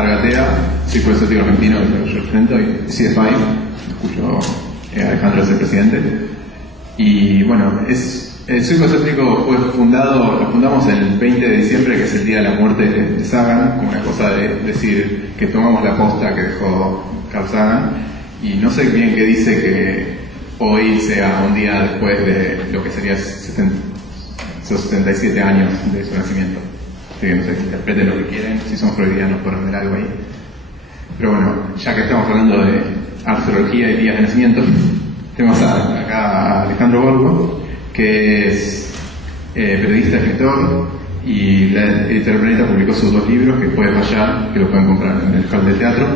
Argatea, Círculo Escéptico Argentino, que yo represento, y CFI, cuyo Alejandro es el presidente. Y bueno, el Círculo Escéptico lo fundamos el 20 de diciembre, que es el día de la muerte de Sagan, como una cosa de decir que tomamos la posta que dejó Carl Sagan, y no sé bien qué dice que hoy sea un día después de lo que sería 77 años de su nacimiento. Así que no sé, interpreten lo que quieren, si son freudianos pueden ver algo ahí. Pero bueno, ya que estamos hablando de arqueología y días de nacimiento, tenemos acá a Alejandro Borgo, que es periodista, escritor, y la editorial Planeta publicó sus 2 libros, que puede fallar, que lo pueden comprar en el hall del teatro,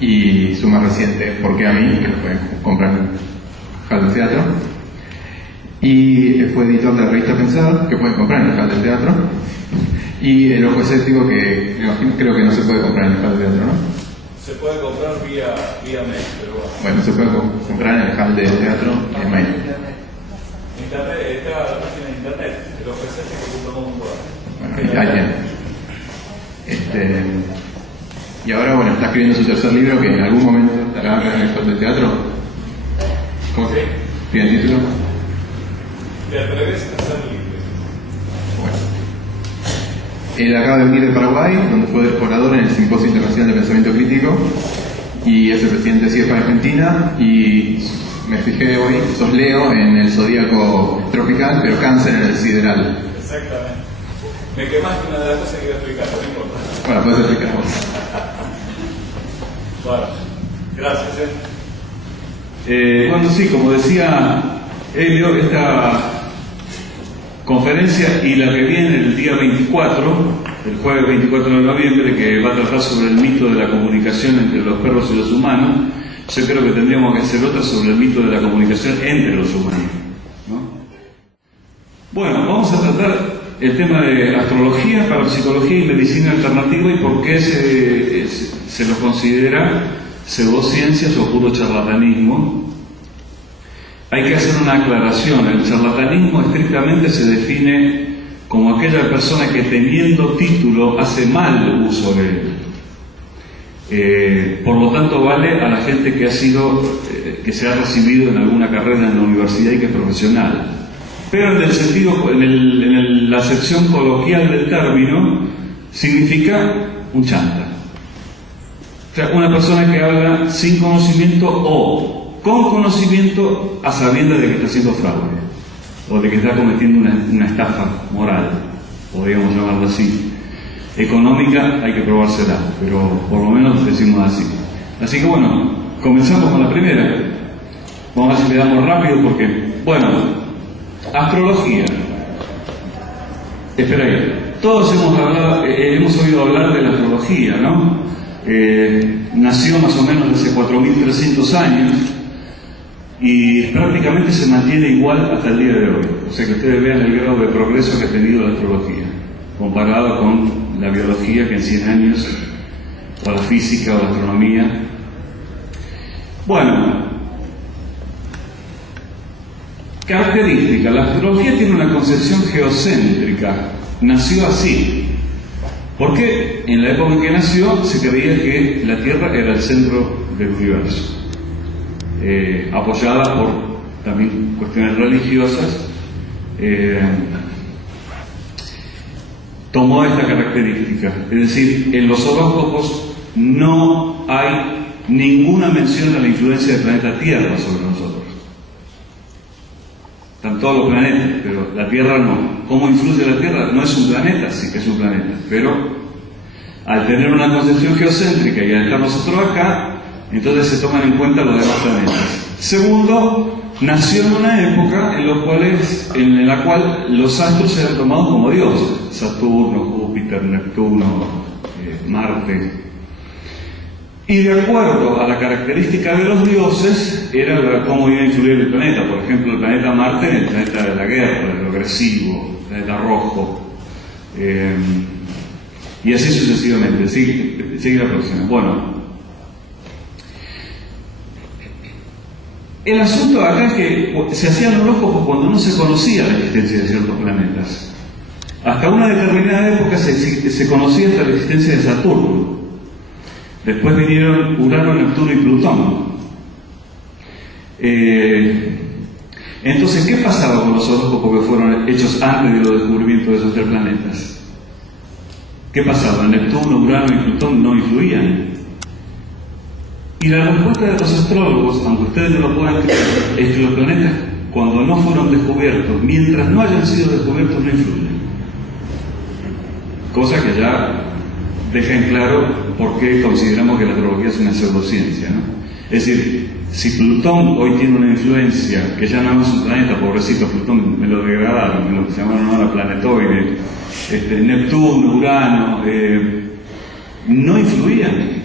y su más reciente, ¿Por qué a mí?, que lo pueden comprar en el hall del teatro. Y fue editor de la revista Pensar, que pueden comprar en el hall del teatro. Y El Ojo Escéptico, que creo que no se puede comprar en el hall del teatro, ¿no? Se puede comprar vía mail, pero bueno. Bueno, se puede comprar en el hall del teatro en mail. Internet, está la página de internet, elojoscéptico.com.ar. Bueno, ahí alguien. Y ahora, bueno, está escribiendo su tercer libro, que en algún momento estará acá en el hall del teatro. ¿Cómo se tiene el título? Te atreves a ser libre. Bueno. Él acaba de venir de Paraguay, donde fue orador en el Simposio Internacional de Pensamiento Crítico, y es el presidente de CIEFA Argentina, y me fijé hoy, sos Leo en el zodíaco tropical, pero Cáncer en el sideral. Exactamente. Me quemaste una de las cosas que iba a explicar, no importa. Bueno, puedes explicar vos. Bueno, gracias. Bueno, sí, como decía Elio, esta conferencia y la que viene el día 24, el jueves 24 de noviembre, que va a tratar sobre el mito de la comunicación entre los perros y los humanos, yo creo que tendríamos que hacer otra sobre el mito de la comunicación entre los humanos, ¿no? Bueno, vamos a tratar el tema de astrología, parapsicología y medicina alternativa y por qué se lo considera pseudociencias o puro charlatanismo. Hay que hacer una aclaración. El charlatanismo estrictamente se define como aquella persona que teniendo título hace mal uso de él. Por lo tanto vale a la gente que que se ha recibido en alguna carrera en la universidad y que es profesional. Pero en el sentido, en la acepción coloquial del término, significa un chanta. O sea, una persona que habla sin conocimiento o con conocimiento a sabiendas de que está haciendo fraude o de que está cometiendo una estafa moral, podríamos llamarlo así. Económica hay que probársela, pero por lo menos decimos así. Así que bueno, comenzamos con la primera. Vamos a ver si le damos rápido porque, bueno, astrología. Espera ahí. Todos hemos oído hablar de la astrología, ¿no? Nació más o menos hace 4.300 años y prácticamente se mantiene igual hasta el día de hoy. O sea que ustedes vean el grado de progreso que ha tenido la astrología, comparado con la biología, que en 100 años, o la física o la astronomía. Bueno, característica. La astrología tiene una concepción geocéntrica. Nació así. Porque en la época en que nació se creía que la Tierra era el centro del universo. Apoyada por también cuestiones religiosas, tomó esta característica. Es decir, en los horóscopos no hay ninguna mención a la influencia del planeta Tierra sobre nosotros. Están todos los planetas, pero la Tierra no. ¿Cómo influye la Tierra? No es un planeta, sí que es un planeta, pero al tener una concepción geocéntrica y al estar nosotros acá, entonces se toman en cuenta los demás planetas. Segundo, nació en una época en la cual los astros eran tomados como dioses: Saturno, Júpiter, Neptuno, Marte. Y de acuerdo a la característica de los dioses, era cómo iba a influir el planeta. Por ejemplo, el planeta Marte, el planeta de la guerra, del agresivo, el planeta rojo. Y así sucesivamente. Sigue la próxima. Bueno, el asunto acá es que se hacían horóscopos cuando no se conocía la existencia de ciertos planetas. Hasta una determinada época se conocía hasta la existencia de Saturno. Después vinieron Urano, Neptuno y Plutón. Entonces, ¿qué pasaba con los horóscopos que fueron hechos antes de los descubrimientos de esos 3 planetas? ¿Qué pasaba? Neptuno, Urano y Plutón no influían. Y la respuesta de los astrólogos, aunque ustedes no lo puedan creer, es que los planetas, cuando no fueron descubiertos, mientras no hayan sido descubiertos, no influyen. Cosa que ya deja en claro por qué consideramos que la astrología es una pseudociencia, ¿no? Es decir, si Plutón hoy tiene una influencia, que ya no es un planeta, pobrecito Plutón, me lo degradaron, me lo llamaron ahora planetoide, Neptuno, Urano, no influían.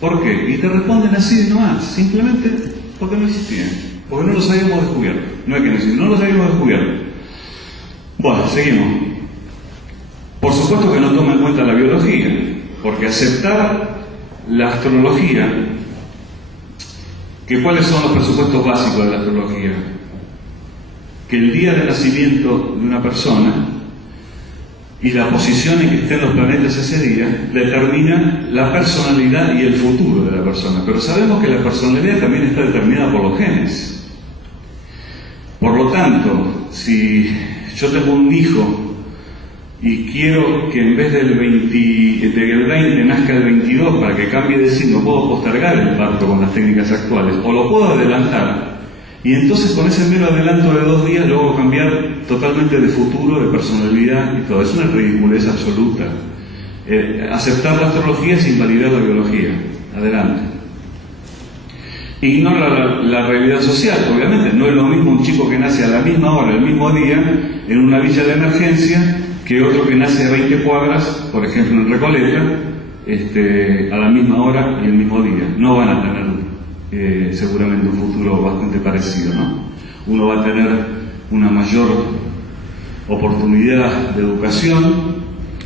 ¿Por qué? Y te responden así nomás, simplemente porque no existían, porque no los habíamos descubierto. No es que no existían, no los habíamos descubierto. Bueno, seguimos. Por supuesto que no toma en cuenta la biología, porque aceptar la astrología, que ¿cuáles son los presupuestos básicos de la astrología? Que el día de nacimiento de una persona y la posición en que estén los planetas ese día determina la personalidad y el futuro de la persona. Pero sabemos que la personalidad también está determinada por los genes. Por lo tanto, si yo tengo un hijo y quiero que en vez del 20 nazca el 22 para que cambie de signo, puedo postergar el parto con las técnicas actuales, o lo puedo adelantar, y entonces con ese mero adelanto de 2 días lo hago cambiar totalmente de futuro, de personalidad y todo. Es una ridiculez absoluta. Aceptar la astrología es invalidar la biología. Adelante. Ignora la realidad social. Obviamente no es lo mismo un chico que nace a la misma hora, el mismo día, en una villa de emergencia, que otro que nace a 20 cuadras, por ejemplo en Recoleta, a la misma hora y el mismo día. No van a tener seguramente un futuro bastante parecido, ¿no? Uno va a tener una mayor oportunidad de educación,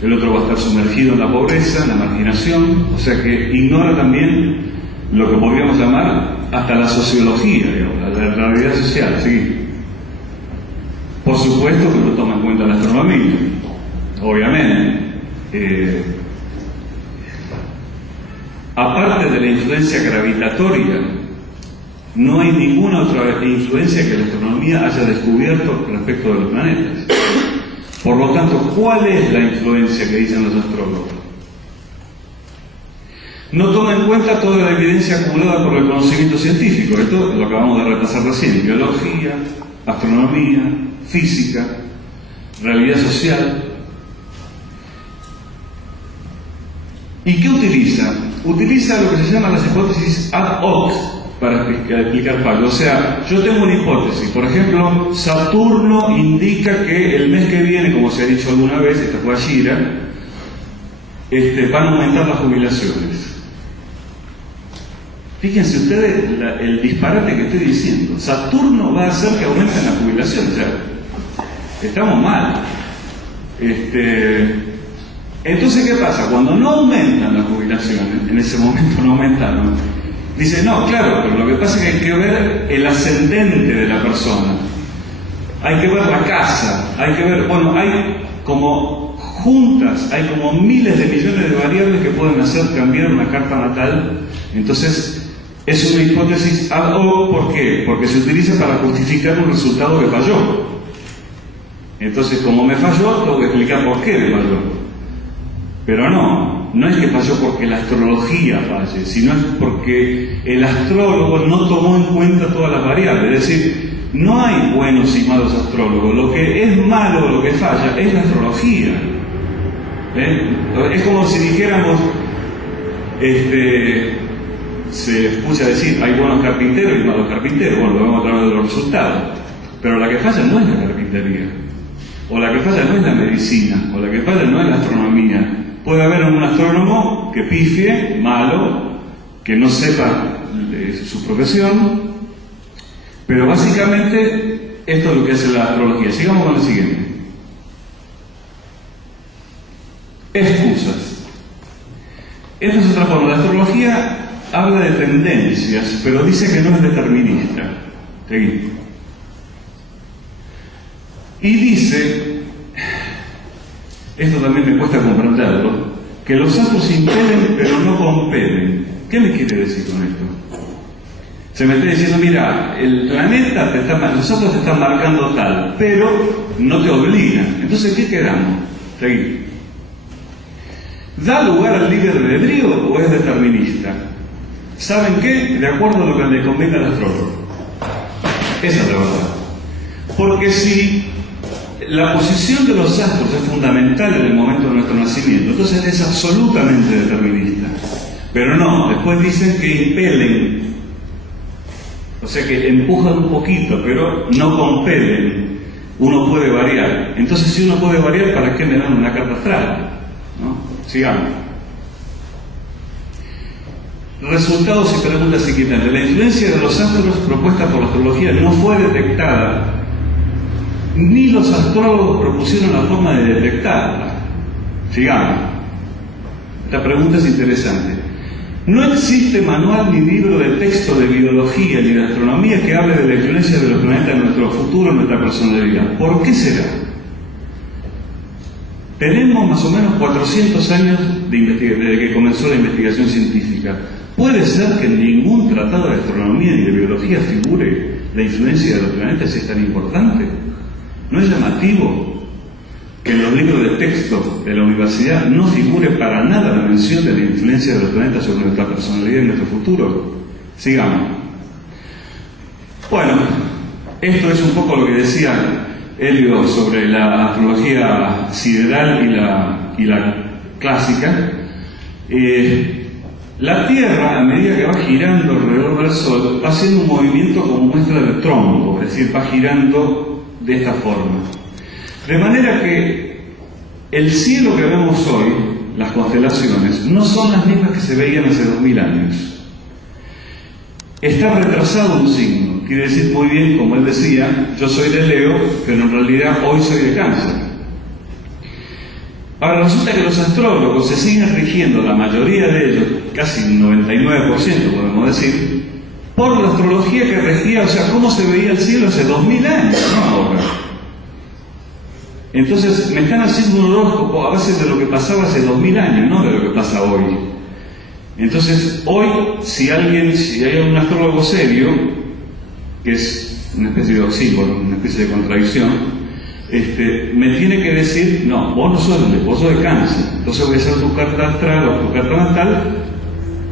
el otro va a estar sumergido en la pobreza, en la marginación, o sea que ignora también lo que podríamos llamar hasta la sociología, digamos, la realidad social, ¿sí? Por supuesto que no toma en cuenta la astronomía, obviamente. Aparte de la influencia gravitatoria, no hay ninguna otra influencia que la astronomía haya descubierto respecto de los planetas. Por lo tanto, ¿cuál es la influencia que dicen los astrólogos? No toma en cuenta toda la evidencia acumulada por el conocimiento científico. Esto lo acabamos de repasar recién: biología, astronomía, física, realidad social. ¿Y qué utiliza? Utiliza lo que se llama las hipótesis ad hoc para explicar fallos. O sea, yo tengo una hipótesis, por ejemplo, Saturno indica que el mes que viene, como se ha dicho alguna vez, esta fue Ashira, van a aumentar las jubilaciones. Fíjense ustedes el disparate que estoy diciendo. Saturno va a hacer que aumenten las jubilaciones. O sea, estamos mal. Entonces, ¿qué pasa? Cuando no aumentan las jubilaciones, en ese momento no aumentaron, dice, no, claro, pero lo que pasa es que hay que ver el ascendente de la persona, hay que ver la casa, hay que ver, bueno, hay como juntas, hay como miles de millones de variables que pueden hacer cambiar una carta natal. Entonces, es una hipótesis ad hoc. ¿Por qué? Porque se utiliza para justificar un resultado que falló. Entonces, como me falló, tengo que explicar por qué me falló. Pero no es que falló porque la astrología falle, sino es porque el astrólogo no tomó en cuenta todas las variables. Es decir, no hay buenos y malos astrólogos. Lo que es malo, lo que falla, es la astrología. Es como si dijéramos, se escucha decir, hay buenos carpinteros y malos carpinteros. Bueno, lo vemos a través de los resultados. Pero la que falla no es la carpintería, o la que falla no es la medicina, o la que falla no es la astronomía. Puede haber un astrónomo que pifie, malo, que no sepa su profesión, pero básicamente esto es lo que hace la astrología. Sigamos con el siguiente. Excusas. Esta es otra forma. La astrología habla de tendencias, pero dice que no es determinista. Seguimos. Y dice, esto también me cuesta comprenderlo, que los astros impelen pero no compelen. ¿Qué me quiere decir con esto? Se me está diciendo, mira, el planeta nosotros te están marcando tal, pero no te obligan. Entonces, ¿qué quedamos? Seguir. ¿Da lugar al libre albedrío o es determinista? ¿Saben qué? De acuerdo a lo que le convenga al astrólogo. Esa es la verdad. Porque si la posición de los astros es fundamental en el momento de nuestro nacimiento, entonces es absolutamente determinista. Pero no, después dicen que impelen, o sea que empujan un poquito, pero no compelen. Uno puede variar. Entonces, si uno puede variar, ¿para qué me dan una carta astral? ¿No? Sigamos. Resultados y preguntas inquietantes. La influencia de los astros propuesta por la astrología no fue detectada, ni los astrólogos propusieron la forma de detectarla. Sigamos. Esta pregunta es interesante. No existe manual ni libro de texto de biología ni de astronomía que hable de la influencia de los planetas en nuestro futuro, en nuestra personalidad. ¿Por qué será? Tenemos más o menos 400 años desde que comenzó la investigación científica. ¿Puede ser que en ningún tratado de astronomía ni de biología figure la influencia de los planetas si es tan importante? ¿No es llamativo que en los libros de texto de la universidad no figure para nada la mención de la influencia de los planetas sobre nuestra personalidad y nuestro futuro? Sigamos. Bueno, esto es un poco lo que decía Helio sobre la astrología sideral y la clásica. La Tierra, a medida que va girando alrededor del Sol, va haciendo un movimiento como muestra de trombo, es decir, va girando de esta forma. De manera que el cielo que vemos hoy, las constelaciones, no son las mismas que se veían hace 2000 años. Está retrasado un signo, quiere decir muy bien, como él decía, yo soy de Leo, pero en realidad hoy soy de Cáncer. Ahora resulta que los astrólogos se siguen rigiendo, la mayoría de ellos, casi un 99% podemos decir, por la astrología que regía, o sea, cómo se veía el cielo hace 2000 años, no ahora. Entonces me están haciendo un horóscopo a base de lo que pasaba hace 2000 años, no de lo que pasa hoy. Entonces hoy, si hay un astrólogo serio, que es una especie de oxímoron, una especie de contradicción, me tiene que decir, no, vos no sos de Leo, vos sos de Cáncer, entonces voy a hacer tu carta astral o tu carta natal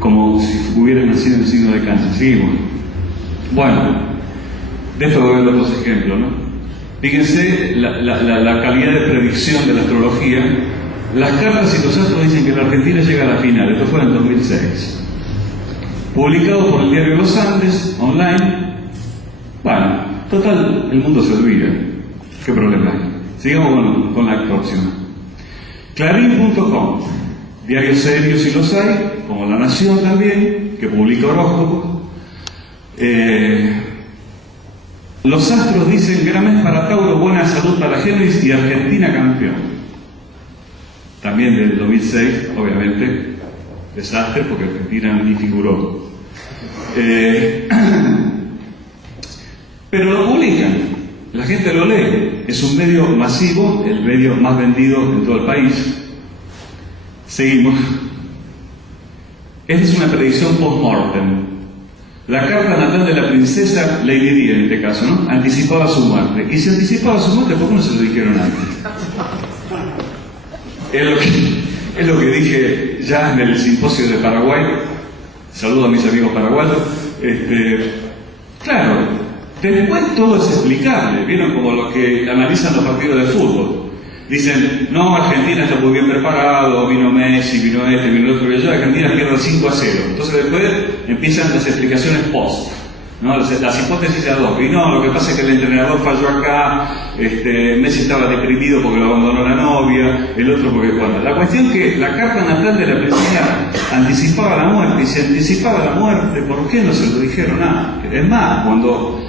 como si hubieras nacido en el signo de Cáncer. Seguimos. Bueno, de esto voy a ver otros ejemplos, ¿no? Fíjense la calidad de predicción de la astrología. Las cartas y los astros dicen que la Argentina llega a la final. Esto fue en 2006. Publicado por el diario Los Andes, online. Bueno, total, el mundo se olvida. ¿Qué problema hay? Sigamos con la próxima. Clarín.com. Diarios serios si los hay, como La Nación también, que publica horóscopos. Los astros dicen gran mes para Tauro, buena salud para Géminis y Argentina campeón. También del 2006, obviamente, desastre porque Argentina ni figuró. Pero lo publican, la gente lo lee, es un medio masivo, el medio más vendido en todo el país. Seguimos. Esta es una predicción post-mortem. La carta natal de la princesa Lady Di, en este caso, ¿no? Anticipaba su muerte. Y si anticipaba su muerte, ¿por qué no se lo dijeron antes? Es lo que dije ya en el simposio de Paraguay. Saludo a mis amigos paraguayos. Claro, después todo es explicable. ¿Vieron? Como los que analizan los partidos de fútbol. Dicen, no, Argentina está muy bien preparado, vino Messi, vino este, vino el otro, y Argentina pierde 5-0. Entonces después empiezan las explicaciones post, ¿no? Las hipótesis ad hoc. Y no, lo que pasa es que el entrenador falló acá, Messi estaba deprimido porque lo abandonó la novia, el otro porque cuando. La cuestión es que la carta natal de la princesa anticipaba la muerte, y si anticipaba la muerte, ¿por qué no se lo dijeron antes? Es más, cuando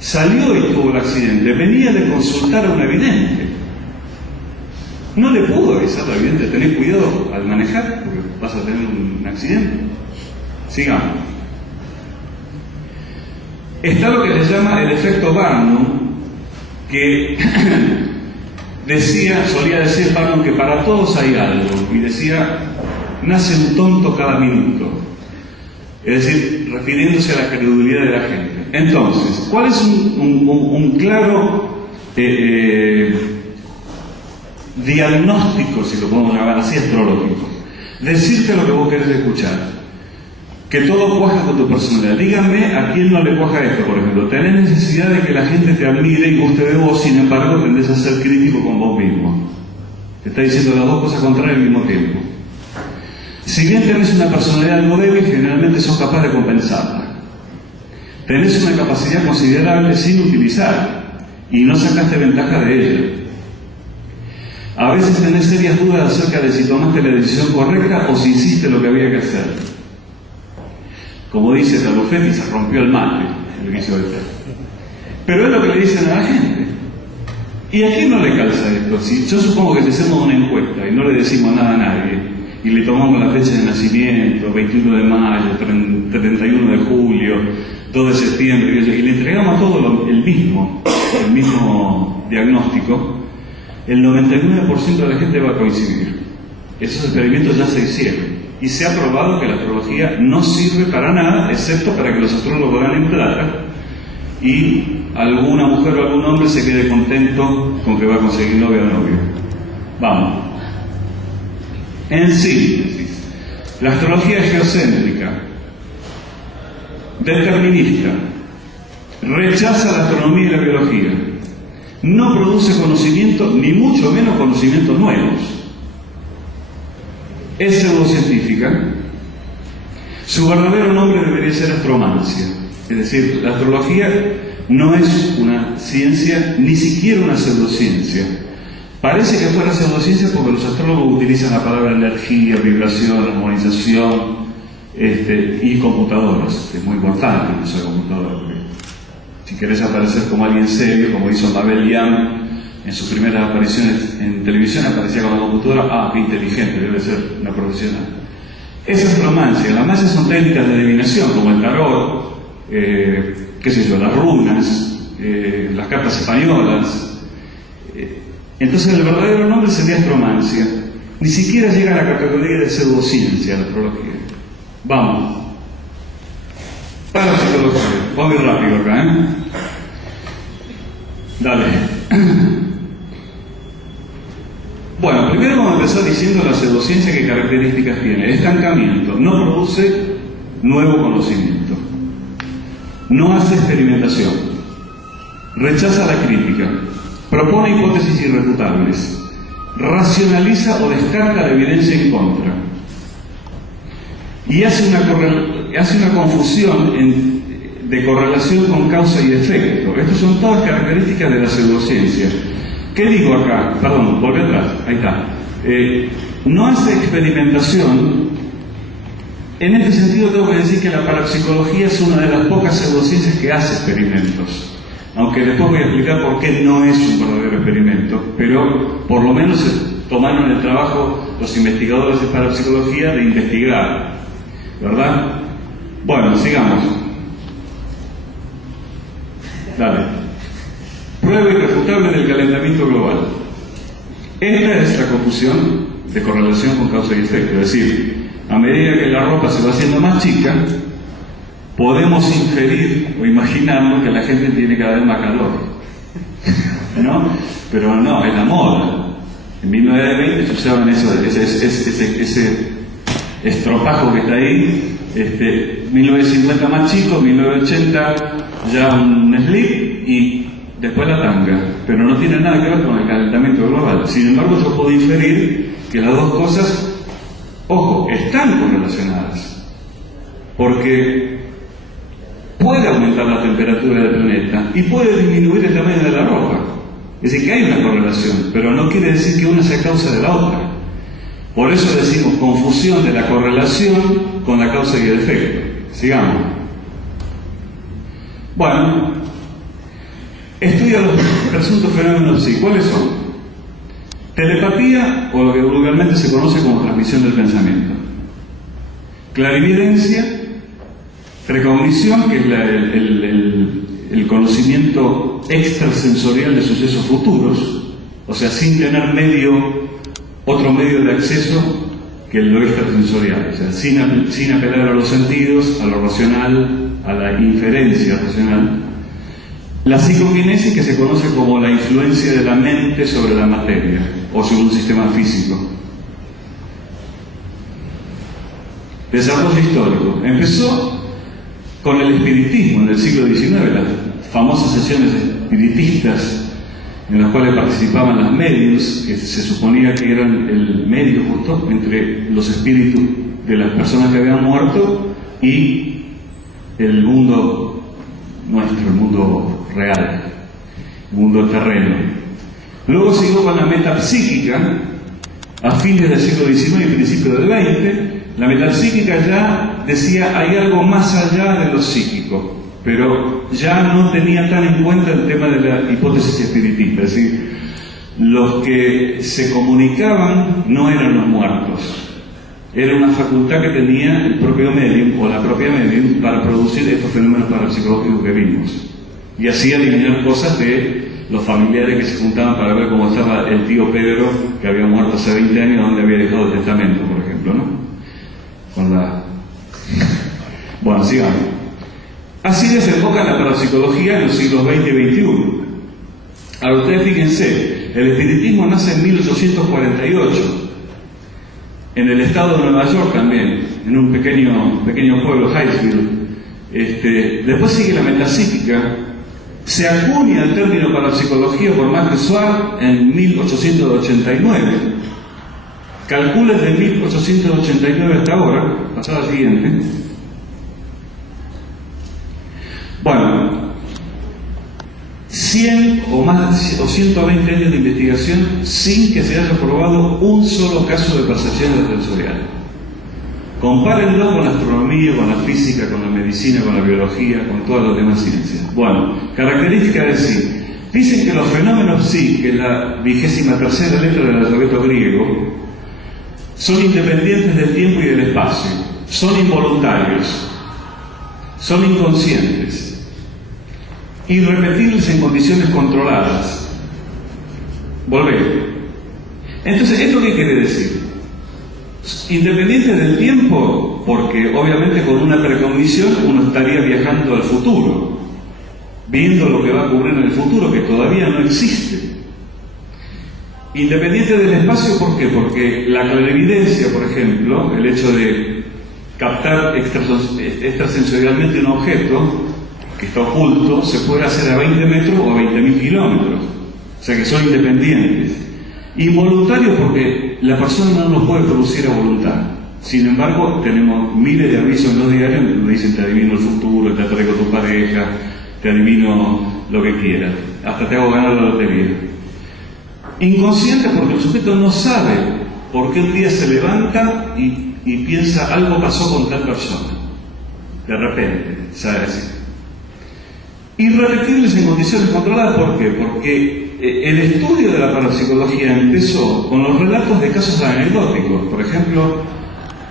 salió y tuvo el accidente, venía de consultar a un evidente. No le pudo avisar al evidente, tenés cuidado al manejar porque vas a tener un accidente. Sigamos. Está lo que se llama el efecto Barnum, que solía decir Barnum que para todos hay algo, y decía, nace un tonto cada minuto. Es decir, refiriéndose a la credibilidad de la gente. Entonces, ¿cuál es un claro diagnóstico, si lo podemos llamar así, astrológico? Decirte lo que vos querés escuchar. Que todo cuaja con tu personalidad. Díganme a quién no le cuaja esto, por ejemplo. Tenés necesidad de que la gente te admire y guste de vos, sin embargo tendés a ser crítico con vos mismo. Te está diciendo las dos cosas contrarias al mismo tiempo. Si bien tenés una personalidad algo débil, generalmente sos capaz de compensarla. Tenés una capacidad considerable sin utilizar y no sacaste ventaja de ella. A veces tenés serias dudas acerca de si tomaste la decisión correcta o si hiciste lo que había que hacer. Como dice Talofetti, se rompió el mate, el que hizo el té. Pero es lo que le dicen a la gente. ¿Y a quién no le calza esto? Si yo supongo que si hacemos una encuesta y no le decimos nada a nadie, y le tomamos la fecha de nacimiento, 21 de mayo, 31 de julio, 2 de septiembre, y le entregamos a todos el mismo diagnóstico, el 99% de la gente va a coincidir. Esos experimentos ya se hicieron. Y se ha probado que la astrología no sirve para nada, excepto para que los astrólogos ganen plata y alguna mujer o algún hombre se quede contento con que va a conseguir novia o novio. Vamos. En síntesis, la astrología es geocéntrica, determinista, rechaza la astronomía y la biología, no produce conocimiento, ni mucho menos conocimientos nuevos. Es pseudocientífica. Su verdadero nombre debería ser astromancia. Es decir, la astrología no es una ciencia, ni siquiera una pseudociencia. Parece que fuera pseudociencia porque los astrólogos utilizan la palabra energía, vibración, armonización y computadoras. Es muy importante el uso de computadoras. Si querés aparecer como alguien serio, como hizo Mabel Young, en sus primeras apariciones en televisión aparecía con la computadora, qué inteligente, debe ser una profesional. Esa es astromancia. Las magias son técnicas de adivinación, como el tarot, las runas, las cartas españolas. Entonces el verdadero nombre sería astromancia. Ni siquiera llega a la categoría de pseudociencia la astrología. Vamos. Para la psicología. Vamos a ir rápido acá, Dale. Bueno, primero vamos a empezar diciendo la pseudociencia qué características tiene. Estancamiento, no produce nuevo conocimiento, no hace experimentación, rechaza la crítica, propone hipótesis irrefutables, racionaliza o descarta la evidencia en contra y hace una confusión de correlación con causa y efecto. Estas son todas características de la pseudociencia. ¿Qué digo acá? Perdón, volví atrás. Ahí está. No hace experimentación. En este sentido tengo que decir que la parapsicología es una de las pocas pseudociencias que hace experimentos. Aunque después voy a explicar por qué no es un verdadero experimento. Pero por lo menos tomaron el trabajo los investigadores de parapsicología de investigar. ¿Verdad? Bueno, sigamos. Dale. Prueba irrefutable del calentamiento global. Esta es la confusión de correlación con causa y efecto. Es decir, a medida que la ropa se va haciendo más chica, podemos inferir o imaginarnos que la gente tiene cada vez más calor. ¿No? Pero no, es la moda. En 1920 se usaban ese estropajo que está ahí. 1950 más chico, 1980 ya un slip y después la tanga, pero no tiene nada que ver con el calentamiento global. Sin embargo, yo puedo inferir que las dos cosas, ojo, están correlacionadas, porque puede aumentar la temperatura del planeta y puede disminuir el tamaño de la ropa. Es decir, que hay una correlación, pero no quiere decir que una sea causa de la otra. Por eso decimos confusión de la correlación con la causa y el efecto. Sigamos. Bueno, estudia los presuntos fenómenos psíquicos. ¿Cuáles son? Telepatía, o lo que vulgarmente se conoce como transmisión del pensamiento. Clarividencia, precognición, que es el conocimiento extrasensorial de sucesos futuros, o sea, sin tener otro medio de acceso que lo extrasensorial, o sea, sin apelar a los sentidos, a lo racional, a la inferencia racional. La psicoquinesis, que se conoce como la influencia de la mente sobre la materia o sobre un sistema físico. Desarrollo histórico. Empezó con el espiritismo en el siglo XIX, las famosas sesiones espiritistas en las cuales participaban las mediums, que se suponía que eran el medio justo entre los espíritus de las personas que habían muerto y el mundo nuestro, el mundo real, el mundo terreno. Luego siguió con la metapsíquica a fines del siglo XIX y principios del XX. La metapsíquica ya decía hay algo más allá de lo psíquico, pero ya no tenía tan en cuenta el tema de la hipótesis espiritista, es decir, los que se comunicaban no eran los muertos, era una facultad que tenía el propio medium o la propia medium para producir estos fenómenos parapsicológicos que vimos, y así eliminar cosas de los familiares que se juntaban para ver cómo estaba el tío Pedro, que había muerto hace 20 años, donde había dejado el testamento, por ejemplo, ¿no? Bueno, sigamos. Así desemboca la parapsicología en los siglos XX y XXI. Ahora ustedes fíjense, el espiritismo nace en 1848, en el estado de Nueva York también, en un pequeño pueblo, Hillsville. Después sigue la metapsíquica. Se acuña el término parapsicología por Max Schwab en 1889. Calcula desde 1889 hasta ahora, pasada la siguiente. Bueno, 100 o más o 120 años de investigación sin que se haya probado un solo caso de percepción extrasensorial. Compárenlo con la astronomía, con la física, con la medicina, con la biología, con todas las demás ciencias. Bueno, característica de sí. Dicen que los fenómenos psi, que es la 23ª letra del alfabeto griego, son independientes del tiempo y del espacio, son involuntarios, son inconscientes, irrepetibles en condiciones controladas. Volvemos. Entonces, ¿esto qué quiere decir? Independientes del tiempo, porque obviamente con una precognición uno estaría viajando al futuro, viendo lo que va a ocurrir en el futuro, que todavía no existe. Independiente del espacio, ¿por qué? Porque la clarividencia, por ejemplo, el hecho de captar extrasensorialmente un objeto que está oculto, se puede hacer a 20 metros o a 20.000 kilómetros. O sea que son independientes. Involuntarios porque la persona no los puede producir a voluntad. Sin embargo, tenemos miles de avisos en los diarios donde dicen te adivino el futuro, te traigo tu pareja, te adivino lo que quieras, hasta te hago ganar la lotería. Inconsciente porque el sujeto no sabe por qué un día se levanta y piensa algo pasó con tal persona. De repente, sabe así. Irrepetibles en condiciones controladas, ¿por qué? Porque el estudio de la parapsicología empezó con los relatos de casos anecdóticos. Por ejemplo,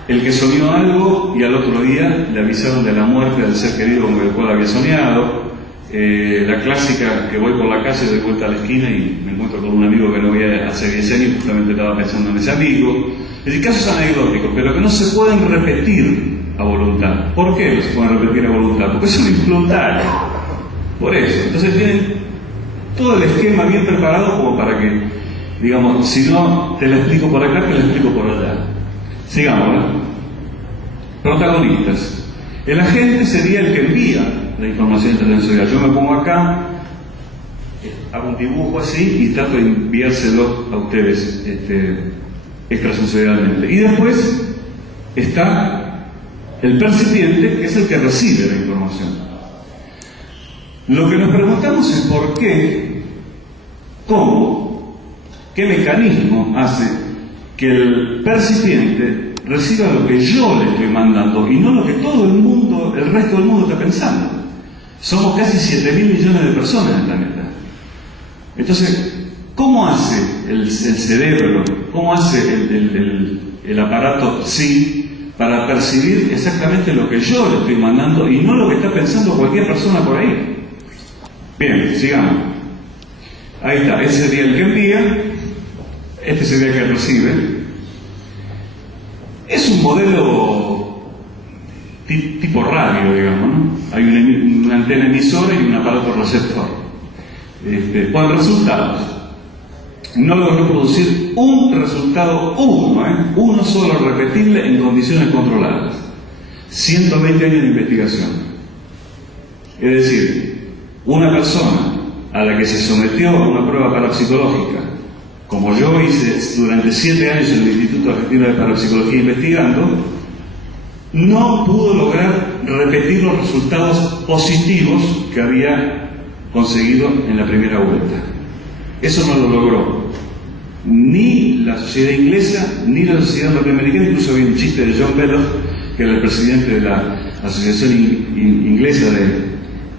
el que soñó algo y al otro día le avisaron de la muerte del ser querido con el cual había soñado. La clásica que voy por la calle, doy vuelta a la esquina y me encuentro con un amigo que no veía hace 10 años y justamente estaba pensando en ese amigo. Es decir, casos anecdóticos, pero que no se pueden repetir a voluntad. ¿Por qué no se pueden repetir a voluntad? Porque son involuntarios. Por eso. Entonces tienen todo el esquema bien preparado como para que, digamos, si no te lo explico por acá, te lo explico por allá. Sigamos, ¿no? Protagonistas. El agente sería el que envía la información extrasensorial. Yo me pongo acá, hago un dibujo así y trato de enviárselo a ustedes extrasensorialmente. Y después está el percipiente, que es el que recibe la información. Lo que nos preguntamos es por qué, cómo, qué mecanismo hace que el percipiente reciba lo que yo le estoy mandando y no lo que todo el mundo, el resto del mundo está pensando. Somos casi 7.000 millones de personas en el planeta. Entonces, ¿cómo hace el cerebro, cómo hace el aparato psi para percibir exactamente lo que yo le estoy mandando y no lo que está pensando cualquier persona por ahí? Bien, sigamos. Ahí está, ese sería el que envía, este sería el que recibe. modelo tipo radio, digamos, ¿no? Hay una antena emisora y un aparato receptor. Con resultados. No logró producir un resultado uno solo repetible en condiciones controladas. 120 años de investigación. Es decir, una persona a la que se sometió a una prueba parapsicológica, como yo hice durante 7 años en el Instituto Argentino de Parapsicología investigando, no pudo lograr repetir los resultados positivos que había conseguido en la primera vuelta. Eso no lo logró ni la sociedad inglesa ni la sociedad norteamericana. Incluso había un chiste de John Belloc, que era el presidente de la Asociación Inglesa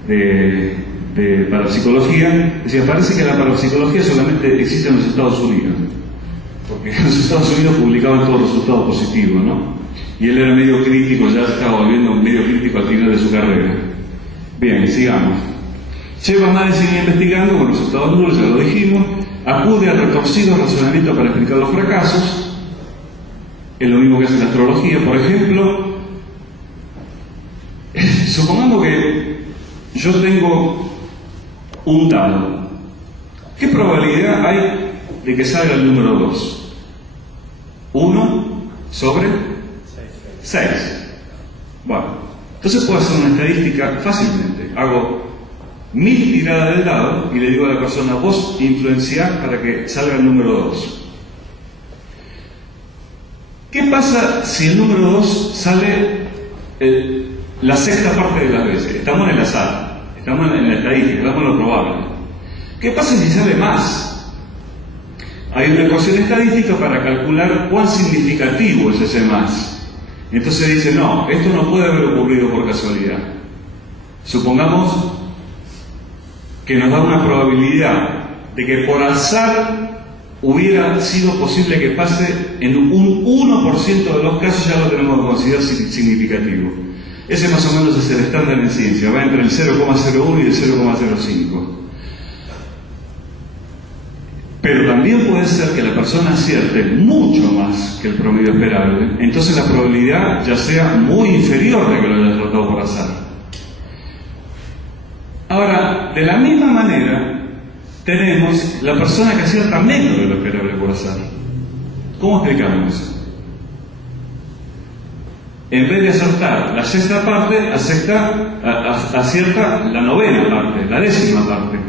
de Parapsicología. Decía, parece que la parapsicología solamente existe en los Estados Unidos, porque en los Estados Unidos publicaban todos los resultados positivos, ¿no? Y él era medio crítico, ya estaba volviendo medio crítico al final de su carrera. Bien, sigamos. Lleva más de 100 años investigando con resultados nulos, ya lo dijimos. Acude al retorcido razonamiento para explicar los fracasos. Es lo mismo que hace la astrología, por ejemplo. Supongamos que yo tengo un dado. ¿Qué probabilidad hay de que salga el número 2? 1 sobre 6. Bueno, entonces puedo hacer una estadística fácilmente. Hago 1000 tiradas del dado y le digo a la persona, vos influenciás para que salga el número 2. ¿Qué pasa si el número 2 sale la sexta parte de las veces? Estamos en el azar, estamos en la estadística, estamos en lo probable. ¿Qué pasa si sale más? Hay una ecuación estadística para calcular cuán significativo es ese más. Entonces dice, no, esto no puede haber ocurrido por casualidad. Supongamos que nos da una probabilidad de que por azar hubiera sido posible que pase en un 1% de los casos, ya lo tenemos que considerar significativo. Ese más o menos es el estándar en ciencia, va entre el 0,01 y el 0,05. Pero también puede ser que la persona acierte mucho más que el promedio esperable, entonces la probabilidad ya sea muy inferior de que lo haya tratado por azar. Ahora, de la misma manera, tenemos la persona que acierta menos de lo esperable por azar. ¿Cómo explicamos eso? En vez de acertar la sexta parte, acierta la novena parte, la décima parte.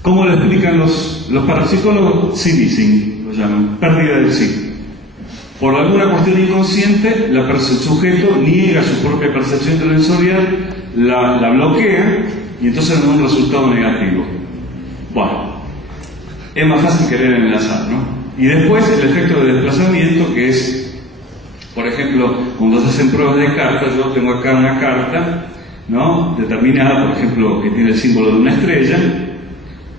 ¿Cómo lo explican los parapsicólogos? Sí missing, lo llaman, pérdida del sí. Por alguna cuestión inconsciente, el sujeto niega su propia percepción sensorial, la bloquea y entonces nos da un resultado negativo. Bueno, es más fácil creer en el azar, ¿no? Y después el efecto de desplazamiento, que es, por ejemplo, cuando se hacen pruebas de cartas, yo tengo acá una carta, ¿no?, determinada, por ejemplo, que tiene el símbolo de una estrella,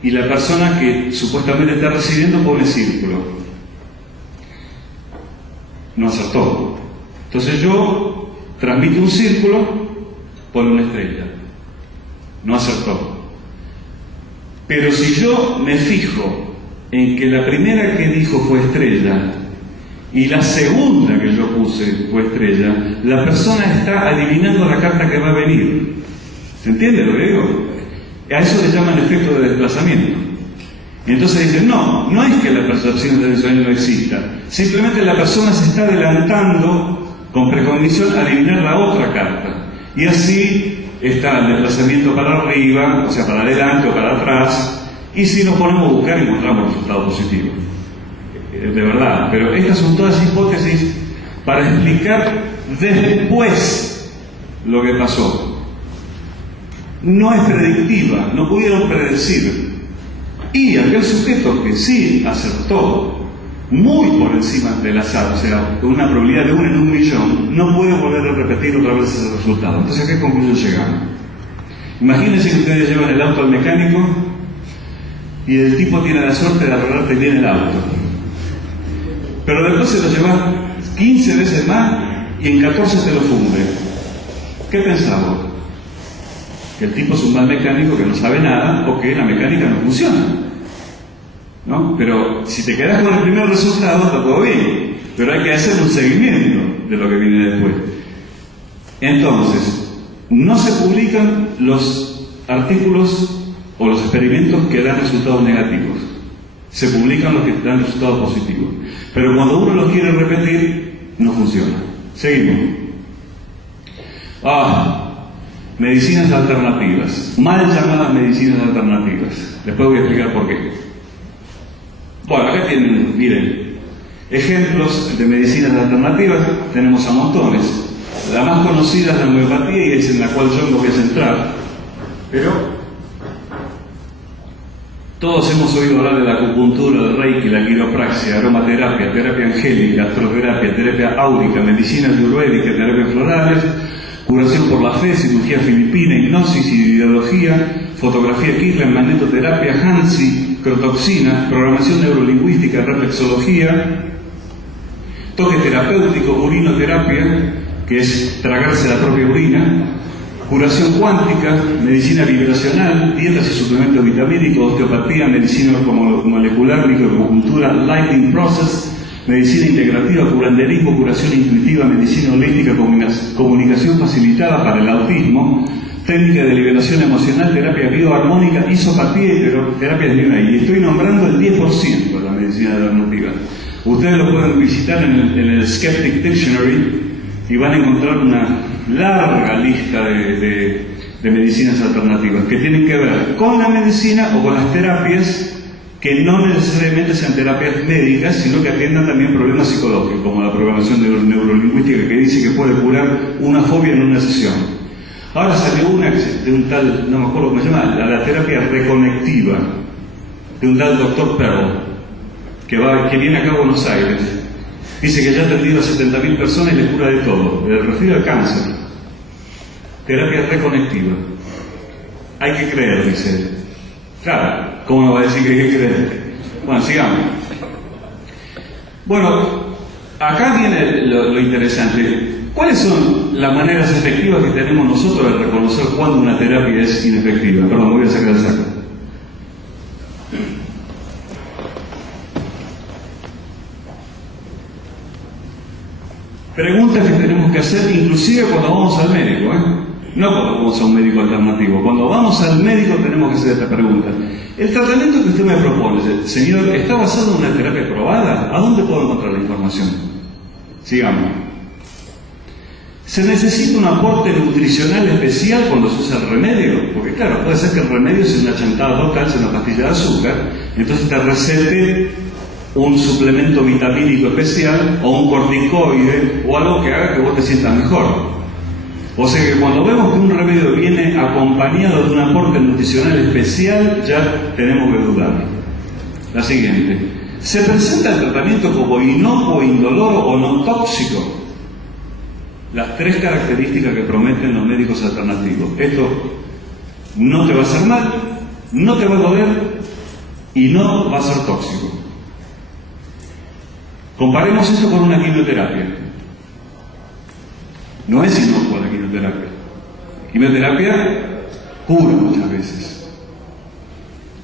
y la persona que supuestamente está recibiendo pone círculo. No acertó. Entonces yo transmito un círculo, pone una estrella. No acertó. Pero si yo me fijo en que la primera que dijo fue estrella y la segunda que yo puse fue estrella, la persona está adivinando la carta que va a venir. ¿Se entiende lo que digo? A eso le llaman efecto de desplazamiento. Y entonces dicen, no es que la percepción sensorial no exista, simplemente la persona se está adelantando con precognición a adivinar la otra carta. Y así está el desplazamiento para arriba, o sea, para adelante o para atrás, y si nos ponemos a buscar encontramos resultados positivos. De verdad, pero estas son todas hipótesis para explicar después lo que pasó. No es predictiva, no pudieron predecir. Y aquel sujeto que sí acertó muy por encima del azar, o sea, con una probabilidad de 1 en 1 millón, no puede volver a repetir otra vez ese resultado. Entonces, ¿a qué conclusión llegamos? Imagínense que ustedes llevan el auto al mecánico y el tipo tiene la suerte de arreglarte bien el auto. Pero después se lo llevas 15 veces más y en 14 te lo funde. ¿Qué pensamos? Que el tipo es un mal mecánico que no sabe nada o que la mecánica no funciona, ¿no? Pero si te quedas con el primer resultado está todo bien, pero hay que hacer un seguimiento. de lo que viene después. Entonces, no se publican los artículos o los experimentos que dan resultados negativos. Se publican los que dan resultados positivos. Pero cuando uno los quiere repetir, no funciona. Seguimos. Medicinas alternativas. Mal llamadas medicinas alternativas. Después voy a explicar por qué. Bueno, acá tienen, miren, ejemplos de medicinas alternativas. Tenemos a montones. La más conocida es la homeopatía y es en la cual yo me voy a centrar. Pero todos hemos oído hablar de la acupuntura, del reiki, la quiropraxia, aromaterapia, terapia angélica, astroterapia, terapia áurica, medicina ayurvédica, terapias florales, curación por la fe, cirugía filipina, hipnosis, ideología, fotografía Kirlian, magnetoterapia, Hansi, crotoxina, programación neurolingüística, reflexología, toque terapéutico, urinoterapia, que es tragarse la propia orina, curación cuántica, medicina vibracional, dietas y suplementos vitamínicos, osteopatía, medicina molecular, microacupuntura, lighting process, medicina integrativa, curanderismo, curación intuitiva, medicina holística, comunicación facilitada para el autismo, técnica de liberación emocional, terapia bioarmónica, isopatía y terapias New Age. Y estoy nombrando el 10% de la medicina alternativa. Ustedes lo pueden visitar en el Skeptic Dictionary y van a encontrar una larga lista de medicinas alternativas que tienen que ver con la medicina o con las terapias que no necesariamente sean terapias médicas, sino que atiendan también problemas psicológicos, como la programación neurolingüística, que dice que puede curar una fobia en una sesión. Ahora salió una de un tal, no me acuerdo cómo se llama, la terapia reconectiva, de un tal Dr. Pearl, que viene acá a Buenos Aires. Dice que ya ha atendido a 70.000 personas y les cura de todo, le refiere al cáncer. Terapia reconectiva. Hay que creer, dice él. Claro, ¿cómo me va a decir que hay que creer? Bueno, sigamos. Bueno, acá viene lo interesante. ¿Cuáles son las maneras efectivas que tenemos nosotros de reconocer cuándo una terapia es inefectiva? Perdón, voy a sacar el saco. Preguntas que tenemos que hacer inclusive cuando vamos al médico, no cuando vamos a un médico alternativo. Cuando vamos al médico tenemos que hacer esta pregunta. El tratamiento que usted me propone, señor, ¿está basado en una terapia probada? ¿A dónde puedo encontrar la información? Sigamos. ¿Se necesita un aporte nutricional especial cuando se usa el remedio? Porque claro, puede ser que el remedio sea una chantada total, sea una pastilla de azúcar, entonces te recete un suplemento vitamínico especial o un corticoide o algo que haga que vos te sientas mejor. O sea que cuando vemos que un remedio viene acompañado de un aporte nutricional especial, ya tenemos que dudar. La siguiente. ¿Se presenta el tratamiento como inocuo, indoloro o no tóxico? Las tres características que prometen los médicos alternativos. Esto no te va a hacer mal, no te va a doler y no va a ser tóxico. Comparemos esto con una quimioterapia. No es inocua la quimioterapia. Quimioterapia cura muchas veces.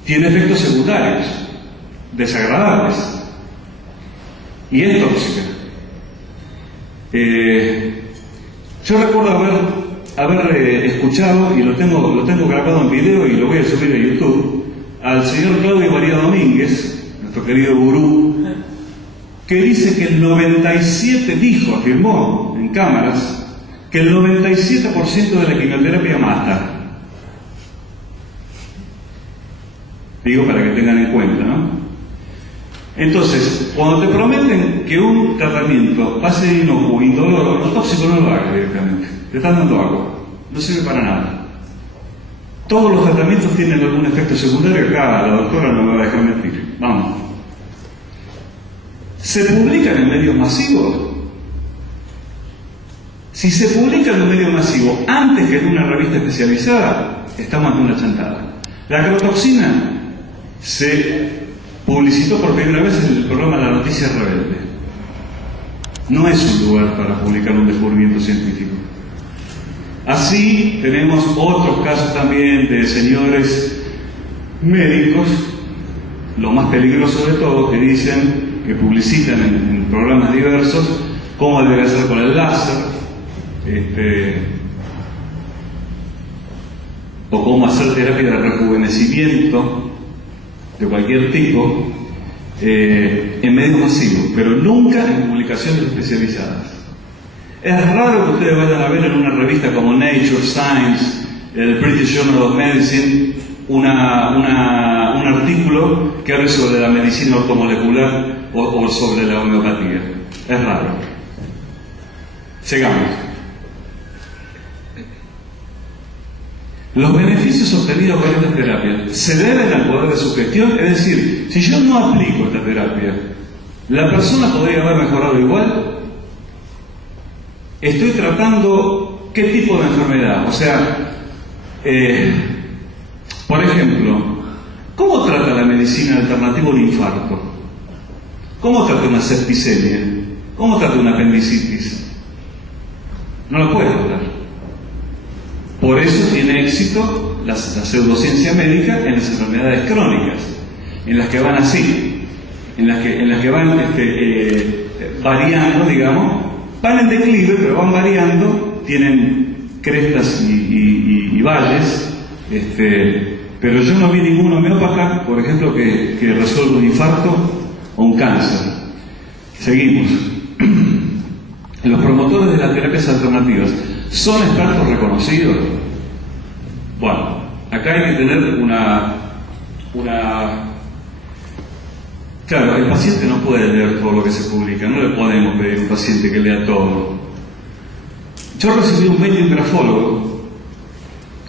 Tiene efectos secundarios, desagradables. Y es tóxica. Yo recuerdo haber escuchado, y lo tengo grabado en video y lo voy a subir a YouTube, al señor Claudio María Domínguez, nuestro querido gurú, que dice que el 97%, afirmó en cámaras, que el 97% de la quimioterapia mata. Digo para que tengan en cuenta, ¿no? Entonces, cuando te prometen que un tratamiento va a ser inocuo, indoloro, no tóxico, no lo hagas directamente. Te están dando agua. No sirve para nada. Todos los tratamientos tienen algún efecto secundario. Acá la doctora no me va a dejar mentir. Vamos. ¿Se publican en medios masivos? Si se publica en un medio masivo antes que en una revista especializada, estamos ante una chantada. La crotoxina se publicitó por primera vez en el programa La Noticia Rebelde. No es un lugar para publicar un descubrimiento científico. Así tenemos otros casos también de señores médicos, lo más peligroso de todo, que dicen, que publicitan en programas diversos, cómo debería ser con el láser, o cómo hacer terapia de rejuvenecimiento de cualquier tipo en medios masivos, pero nunca en publicaciones especializadas. Es raro que ustedes vayan a ver en una revista como Nature, Science, el British Journal of Medicine, un artículo que hable sobre la medicina ortomolecular o sobre la homeopatía. Es raro. Sigamos. Los beneficios obtenidos con esta terapia se deben al poder de sugestión, es decir, si yo no aplico esta terapia, ¿la persona podría haber mejorado igual? Estoy tratando qué tipo de enfermedad, o sea, por ejemplo, ¿cómo trata la medicina alternativa un infarto? ¿Cómo trata una septicemia? ¿Cómo trata una apendicitis? No lo puede tratar. Por eso tiene éxito la pseudociencia médica en las enfermedades crónicas, en las que van así, en las que van variando, digamos, van en declive, pero van variando, tienen crestas y valles, pero yo no vi ningún homeópata, por ejemplo, que resuelva un infarto o un cáncer. Seguimos. Los promotores de las terapias alternativas ¿son expertos reconocidos? Bueno, acá hay que tener una... Claro, el paciente no puede leer todo lo que se publica, no le podemos pedir a un paciente que lea todo. Yo recibí un mail de un grafólogo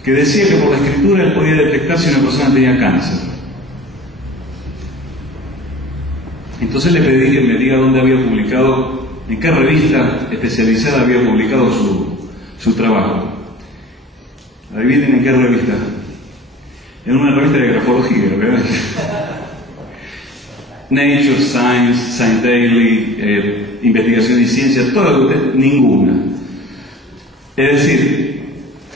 que decía que por la escritura él podía detectar si una persona tenía cáncer. Entonces le pedí que me diga dónde había publicado, en qué revista especializada había publicado su trabajo. Adivinen en qué revista. En una revista de grafología, obviamente. Nature, Science, Science Daily, Investigación y Ciencia, todo lo que usted, ninguna. Es decir,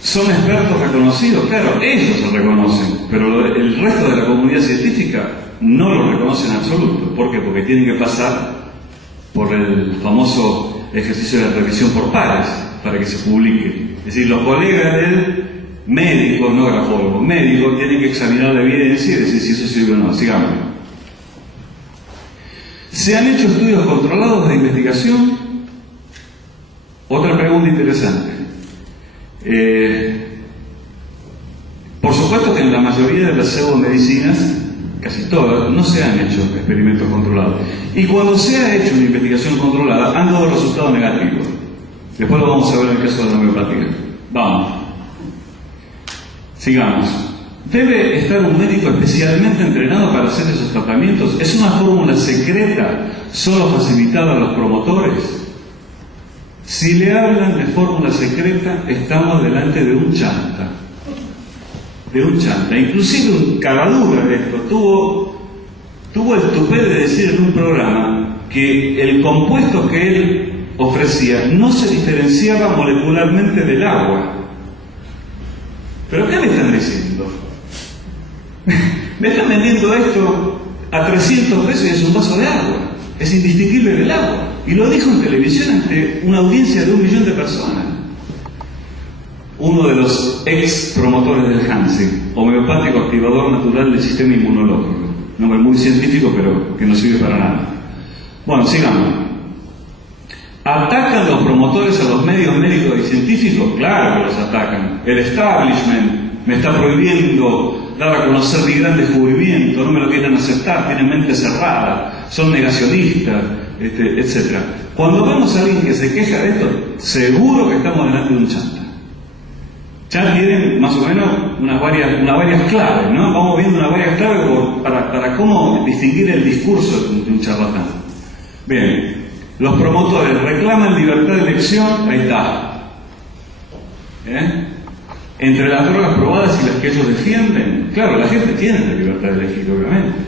¿son expertos reconocidos? Claro, ellos se reconocen, pero el resto de la comunidad científica no lo reconoce en absoluto. ¿Por qué? Porque tienen que pasar por el famoso ejercicio de revisión por pares para que se publique. Es decir, los colegas del médico, no grafólogos, médicos, tienen que examinar la evidencia y decir si eso sirve o no. Sigamos. ¿Se han hecho estudios controlados de investigación? Otra pregunta interesante. Por supuesto que en la mayoría de las pseudomedicinas, casi todas, no se han hecho experimentos controlados. Y cuando se ha hecho una investigación controlada, han dado resultados negativos. Después lo vamos a ver en el caso de la homeopatía. Vamos. Sigamos. ¿Debe estar un médico especialmente entrenado para hacer esos tratamientos? ¿Es una fórmula secreta solo facilitada a los promotores? Si le hablan de fórmula secreta, estamos delante de un chanta. De un chanta. Inclusive un caradura de esto tuvo el tupé de decir en un programa que el compuesto que él ofrecía no se diferenciaba molecularmente del agua. ¿Pero qué me están diciendo? Me están vendiendo esto a 300 pesos y es un vaso de agua. Es indistinguible del agua. Y lo dijo en televisión ante una audiencia de 1 millón de personas. Uno de los ex promotores del Hansen, homeopático activador natural del sistema inmunológico. Nombre muy científico, pero que no sirve para nada. Bueno, sigamos. ¿Atacan los promotores a los medios médicos y científicos? Claro que los atacan. El establishment me está prohibiendo dar a conocer mi gran descubrimiento, no me lo quieren aceptar, tienen mente cerrada, son negacionistas, etc. Cuando vemos a alguien que se queja de esto, seguro que estamos delante de un chanta. Ya tienen más o menos unas varias claves, ¿no? Vamos viendo unas varias claves para cómo distinguir el discurso de un charlatán. Bien, los promotores reclaman libertad de elección, ahí está. Entre las drogas probadas y las que ellos defienden, claro, la gente tiene la libertad de elegir, obviamente.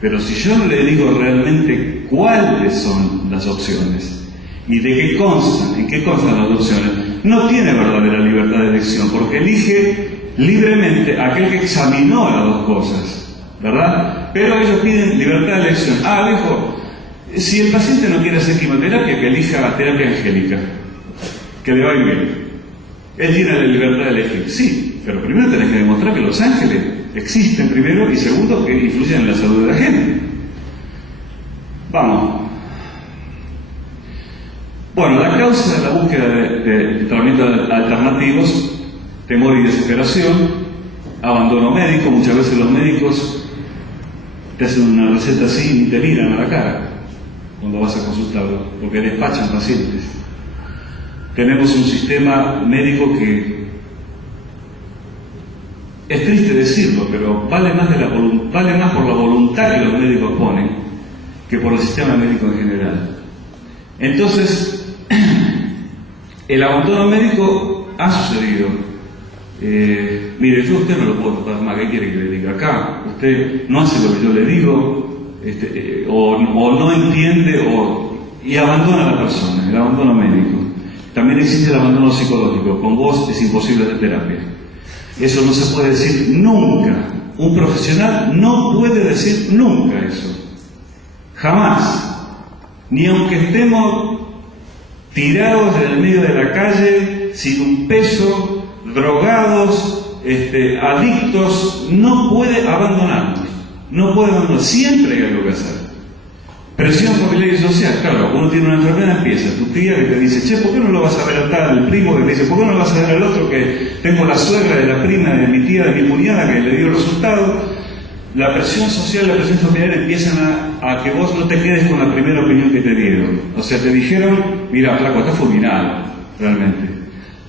Pero si yo no le digo realmente cuáles son las opciones y de qué constan, en qué constan las opciones, no tiene verdadera libertad de elección, porque elige libremente aquel que examinó las dos cosas, ¿verdad? Pero ellos piden libertad de elección. Dijo, Si el paciente no quiere hacer quimioterapia, que elija la terapia angélica, que le va a ir bien. Él tiene la libertad de elegir. Sí, pero primero tenés que demostrar que los ángeles existen primero y segundo que influyen en la salud de la gente. Vamos. Bueno, la causa de la búsqueda de tratamientos alternativos, temor y desesperación, abandono médico. Muchas veces los médicos te hacen una receta así y te miran a la cara cuando vas a consultarlo, porque despachan pacientes. Tenemos un sistema médico que, es triste decirlo, pero vale más por la voluntad que los médicos ponen que por el sistema médico en general. Entonces, el abandono médico ha sucedido. Mire, yo a usted no lo puedo tratar más, ¿qué quiere que le diga? Acá, usted no hace lo que yo le digo, o no entiende, y abandona a la persona, el abandono médico. También existe el abandono psicológico. Con vos es imposible hacer terapia. Eso no se puede decir nunca. Un profesional no puede decir nunca eso. Jamás. Ni aunque estemos tirados en el medio de la calle, sin un peso, drogados, adictos, no puede abandonarnos. No puede abandonarnos. Siempre hay algo que hacer. Presión familiar y social, claro, uno tiene una enfermedad, empieza tu tía que te dice, che, ¿por qué no lo vas a ver a tal? El primo que te dice, ¿por qué no lo vas a ver al otro? Que tengo la suegra de la prima de mi tía, de mi cuñada, que le dio el resultado. La presión social, la presión familiar empiezan a que vos no te quedes con la primera opinión que te dieron. O sea, te dijeron, mira, flaco, está fulminado, realmente.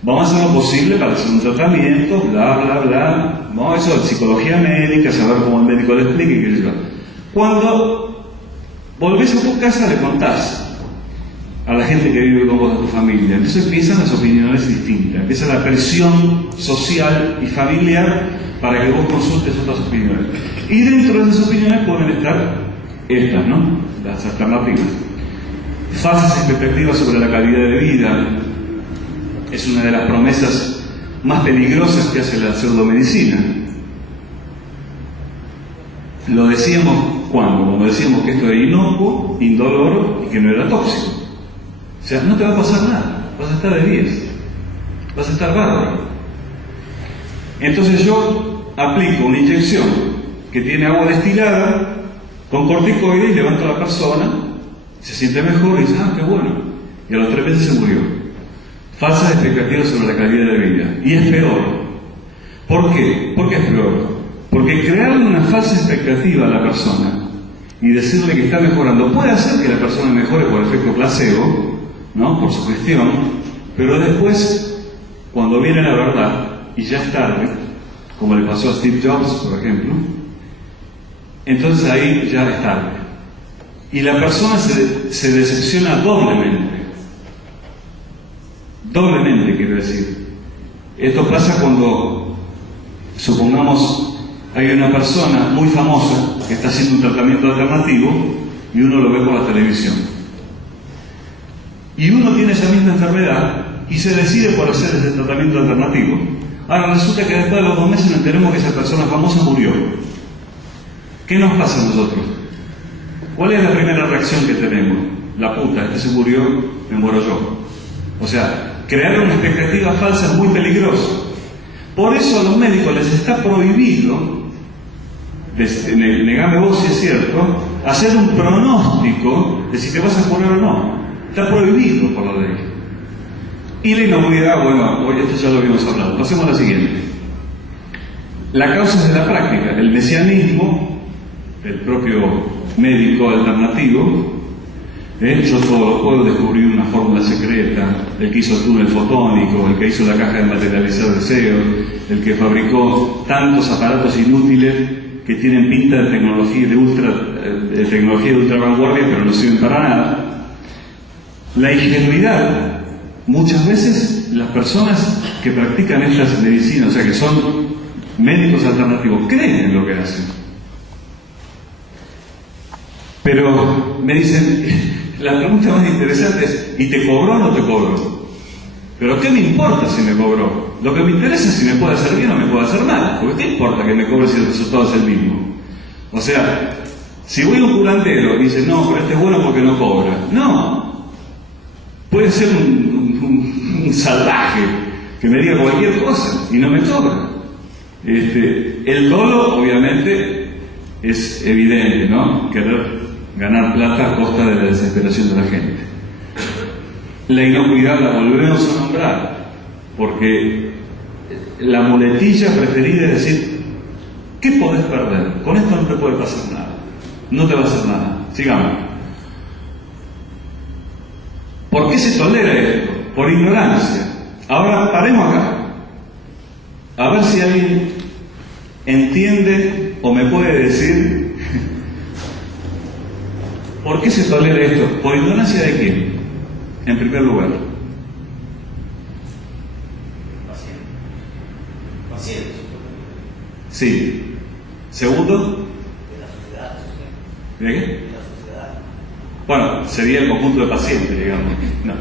Vamos a hacer lo posible para hacer un tratamiento, bla, bla, bla. No, eso es psicología médica, saber cómo el médico le explica y qué sé yo. Cuando volvés a tu casa, le contás a la gente que vive con vos, a tu familia. Entonces empiezan las opiniones distintas, empieza la presión social y familiar para que vos consultes otras opiniones. Y dentro de esas opiniones pueden estar estas, ¿no? Las alternativas. Falsas expectativas sobre la calidad de vida es una de las promesas más peligrosas que hace la pseudomedicina. Lo decíamos cuando decíamos que esto era inocuo, indoloro y que no era tóxico. O sea, no te va a pasar nada, vas a estar de 10, vas a estar bárbaro. Entonces yo aplico una inyección que tiene agua destilada con corticoides y levanto a la persona, se siente mejor y dice, ah, qué bueno. Y a los 3 meses se murió. Falsas expectativas sobre la calidad de vida. Y es peor. ¿Por qué? ¿Por qué es peor? Porque crearle una falsa expectativa a la persona y decirle que está mejorando puede hacer que la persona mejore por efecto placebo, ¿no? Por su gestión, pero después, cuando viene la verdad y ya es tarde, como le pasó a Steve Jobs, por ejemplo, entonces ahí ya es tarde. Y la persona se decepciona doblemente. Doblemente, quiero decir. Esto pasa cuando, supongamos, hay una persona muy famosa que está haciendo un tratamiento alternativo y uno lo ve por la televisión. Y uno tiene esa misma enfermedad y se decide por hacer ese tratamiento alternativo. Ahora resulta que después de los 2 meses nos enteramos que esa persona famosa murió. ¿Qué nos pasa a nosotros? ¿Cuál es la primera reacción que tenemos? La puta, este se murió, me muero yo. O sea, crear una expectativa falsa es muy peligroso. Por eso a los médicos les está prohibido, negame vos si es cierto, hacer un pronóstico de si te vas a curar o no. Está prohibido por la ley. Y la inocuidad, bueno, hoy esto ya lo habíamos hablado. Pasemos a la siguiente. La causa de la práctica, el mesianismo, el propio médico alternativo. Yo todos puedo descubrir una fórmula secreta, el que hizo el túnel fotónico, el que hizo la caja de materializar deseos, el que fabricó tantos aparatos inútiles que tienen pinta de tecnología de ultra vanguardia, pero no sirven para nada. La ingenuidad. Muchas veces las personas que practican estas medicinas, o sea que son médicos alternativos, creen en lo que hacen. Pero me dicen, la pregunta más interesante es, ¿y te cobró o no te cobró? Pero ¿qué me importa si me cobró? Lo que me interesa es si me puede hacer bien o me puede hacer mal. Porque ¿qué importa que me cobre si el resultado es el mismo? O sea, Si voy a un curandero y dice, no, pero este es bueno porque no cobra. No. Puede ser un salvaje que me diga cualquier cosa y no me cobra. El dolo, obviamente, es evidente, ¿no? Querer ganar plata a costa de la desesperación de la gente. La inocuidad la volvemos a nombrar, porque la muletilla preferida es decir, ¿qué podés perder? Con esto no te puede pasar nada. No te va a hacer nada. Sigamos. ¿Por qué se tolera esto? Por ignorancia. Ahora paremos acá. A ver si alguien entiende o me puede decir ¿por qué se tolera esto? ¿Por ignorancia de quién? En primer lugar. Paciente. Sí. Segundo. De la sociedad. ¿De qué? De la sociedad. Bueno, sería el conjunto de pacientes, digamos. No.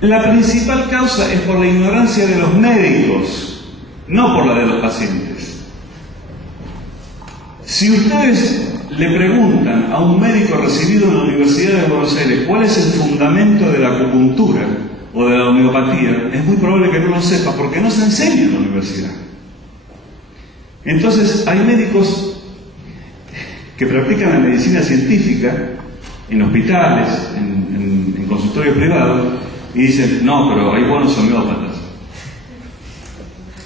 La principal causa es por la ignorancia de los médicos, no por la de los pacientes. Si ustedes le preguntan a un médico recibido en la Universidad de Buenos Aires cuál es el fundamento de la acupuntura o de la homeopatía, es muy probable que no lo sepa porque no se enseña en la universidad. Entonces, hay médicos que practican la medicina científica en hospitales, en consultorios privados, y dicen, no, pero hay buenos homeópatas.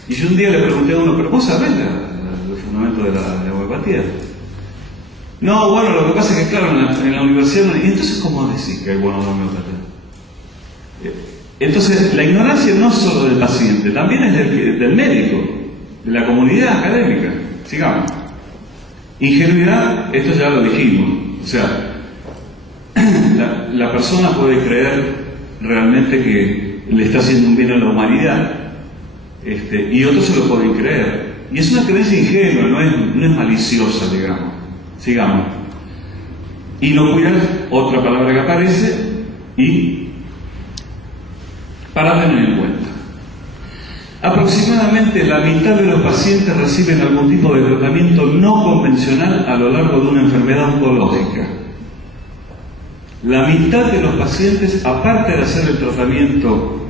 Y yo un día le pregunté a uno, ¿pero vos sabés el fundamento de la homeopatía? No, bueno, lo que pasa es que, claro, en la universidad... ¿Y entonces cómo decís que hay buenos homeópatas? Entonces, la ignorancia no es solo del paciente, también es del médico, de la comunidad académica. Sigamos. Ingenuidad, esto ya lo dijimos. O sea, la persona puede creer realmente que le está haciendo un bien a la humanidad, y otros se lo pueden creer. Y es una creencia ingenua, no es maliciosa, digamos. Sigamos. Inocuidad, otra palabra que aparece, y para tener en cuenta. Aproximadamente la mitad de los pacientes reciben algún tipo de tratamiento no convencional a lo largo de una enfermedad oncológica. La mitad de los pacientes, aparte de hacer el tratamiento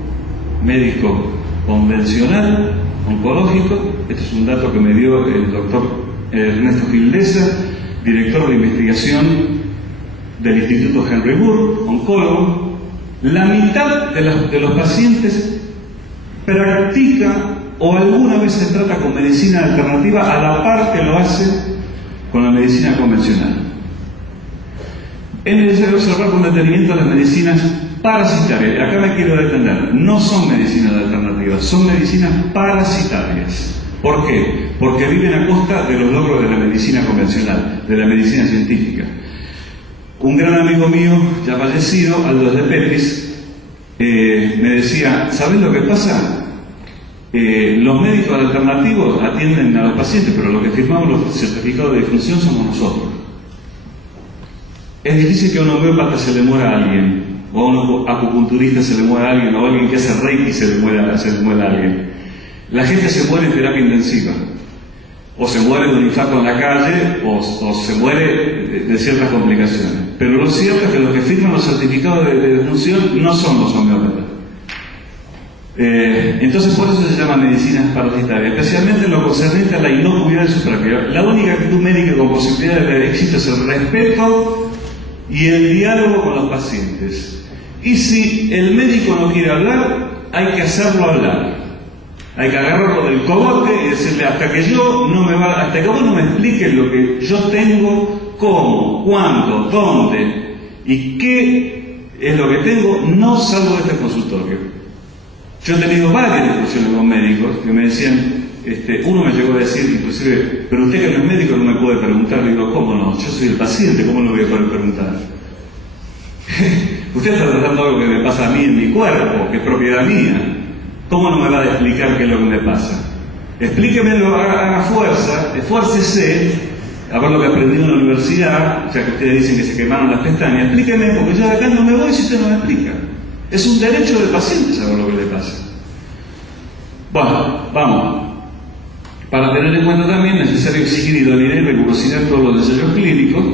médico convencional, oncológico, este es un dato que me dio el doctor Ernesto Gildesa, director de investigación del Instituto Henry Moore, oncólogo, la mitad de los pacientes practica o alguna vez se trata con medicina alternativa a la par que lo hace con la medicina convencional. Es necesario observar con detenimiento las medicinas parasitarias. Acá me quiero detener. No son medicinas alternativas, son medicinas parasitarias. ¿Por qué? Porque viven a costa de los logros de la medicina convencional, de la medicina científica. Un gran amigo mío, ya fallecido, Aldo de Petris, me decía, ¿sabés lo que pasa? Los médicos alternativos atienden a los pacientes, pero los que firmamos los certificados de defunción somos nosotros. Es difícil que a un homeópata se le muera a alguien, o a un acupunturista se le muera a alguien, o a alguien que hace reiki se le muera a alguien. La gente se muere en terapia intensiva, o se muere de un infarto en la calle, o se muere de ciertas complicaciones. Pero lo cierto es que los que firman los certificados de defunción no son los homeópatas. Entonces por eso se llama medicinas parasitarias, especialmente en lo concerniente a la inocuidad de su práctica. La única actitud médica con posibilidad de éxito es el respeto y el diálogo con los pacientes. Y si el médico no quiere hablar, hay que hacerlo hablar. Hay que agarrarlo del cogote y decirle, hasta que vos no me expliques lo que yo tengo, cómo, cuándo, dónde y qué es lo que tengo, no salgo de este consultorio. Yo he tenido varias discusiones con médicos que me decían, uno me llegó a decir, inclusive, pero usted que no es médico no me puede preguntar. Le digo, ¿cómo no? Yo soy el paciente, ¿cómo no voy a poder preguntar? Usted está tratando algo que me pasa a mí en mi cuerpo, que es propiedad mía. ¿Cómo no me va a explicar qué es lo que me pasa? Explíquemelo, haga fuerza, esfuércese, a ver lo que aprendí en la universidad, ya que ustedes dicen que se quemaron las pestañas. Explíqueme, porque yo de acá no me voy si usted no me explica. Es un derecho del paciente saber lo que le pasa. Bueno, vamos. Para tener en cuenta también es necesario exigir idoneidad y rigurosidad en todos los ensayos clínicos.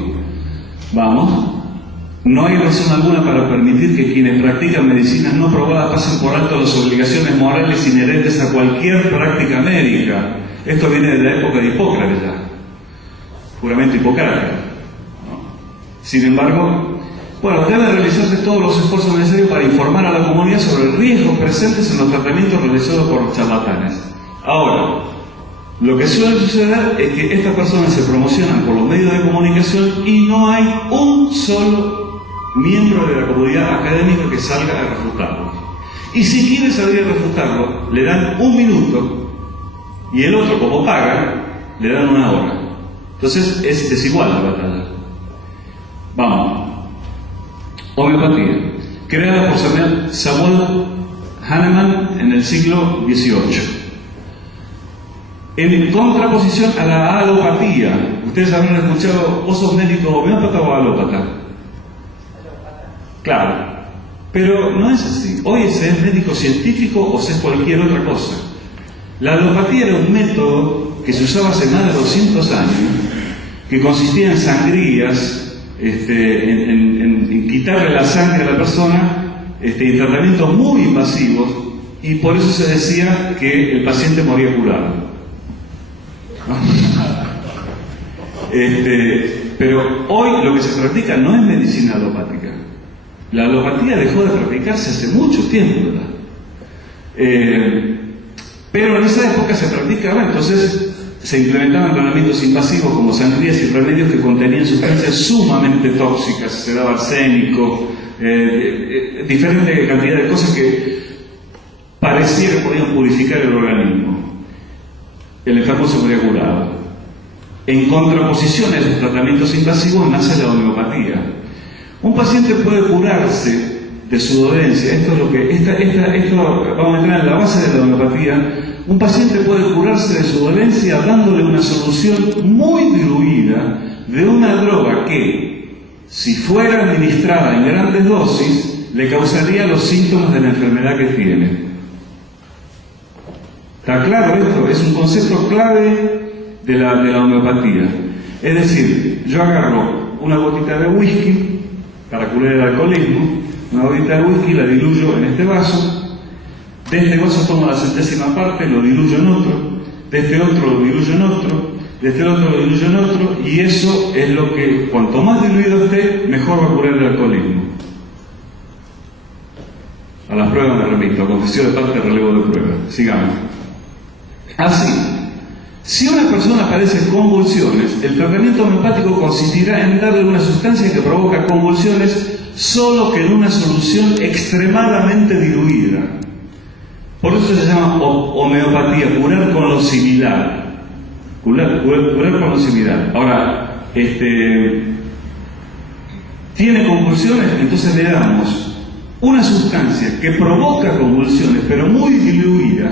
Vamos. No hay razón alguna para permitir que quienes practican medicinas no probadas pasen por alto las obligaciones morales inherentes a cualquier práctica médica. Esto viene de la época de Hipócrates ya. Juramento hipocrático. Sin embargo, bueno, deben realizarse todos los esfuerzos necesarios para informar a la comunidad sobre riesgos presentes en los tratamientos realizados por los charlatanes. Ahora, lo que suele suceder es que estas personas se promocionan por los medios de comunicación y no hay un solo miembro de la comunidad académica que salga a refutarlo. Y si quiere salir a refutarlo, le dan 1 minuto y el otro, como paga, le dan 1 hora. Entonces es desigual la batalla. Vamos. Homeopatía, creada por Samuel Hahnemann en el siglo XVIII. En contraposición a la alopatía. Ustedes habrán escuchado, ¿vos sos médico homeópata o alópata? Claro, pero no es así. Hoy se es médico científico o se es cualquier otra cosa. La alopatía era un método que se usaba hace más de 200 años, que consistía en sangrías, en quitarle la sangre a la persona, en tratamientos muy invasivos, y por eso se decía que el paciente moría curado. Pero hoy lo que se practica no es medicina alopática. La alopatía dejó de practicarse hace mucho tiempo, ¿verdad? Pero en esa época se practicaba, entonces se implementaban tratamientos invasivos como sangrías y remedios que contenían sustancias sumamente tóxicas, se daba arsénico, diferente cantidad de cosas que parecía que podían purificar el organismo. El enfermo se moría curado. En contraposición a esos tratamientos invasivos nace la homeopatía. Un paciente puede curarse de su dolencia. Esto es lo que vamos a entrar en la base de la homeopatía. Un paciente puede curarse de su dolencia dándole una solución muy diluida de una droga que, si fuera administrada en grandes dosis, le causaría los síntomas de la enfermedad que tiene. ¿Está claro esto? Es un concepto clave de la homeopatía. Es decir, yo agarro una gotita de whisky para curar el alcoholismo, una gotita de whisky la diluyo en este vaso, de este vaso tomo la 100ª parte, lo diluyo en otro, de este otro lo diluyo en otro, de este otro lo diluyo en otro, y eso es lo que, cuanto más diluido esté, mejor va a curar el alcoholismo. A las pruebas me remito, a confesión de parte, relevo de prueba. Sigamos. Así, si una persona padece convulsiones, el tratamiento homeopático consistirá en darle una sustancia que provoca convulsiones, solo que en una solución extremadamente diluida. Por eso se llama homeopatía, curar con lo similar. Curar con lo similar. Ahora, tiene convulsiones, entonces le damos una sustancia que provoca convulsiones, pero muy diluida.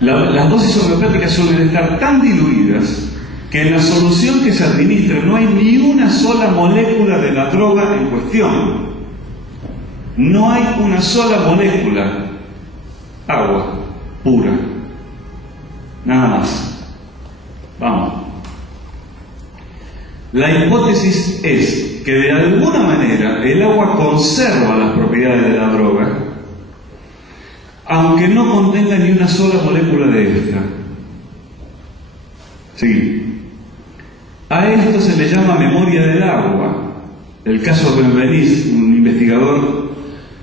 Las dosis homeopáticas suelen estar tan diluidas que en la solución que se administra no hay ni una sola molécula de la droga en cuestión. No hay una sola molécula. Agua pura. Nada más. Vamos. La hipótesis es que de alguna manera el agua conserva las propiedades de la droga, aunque no contenga ni una sola molécula de esta. Sí. A esto se le llama memoria del agua. El caso Benveniste, un investigador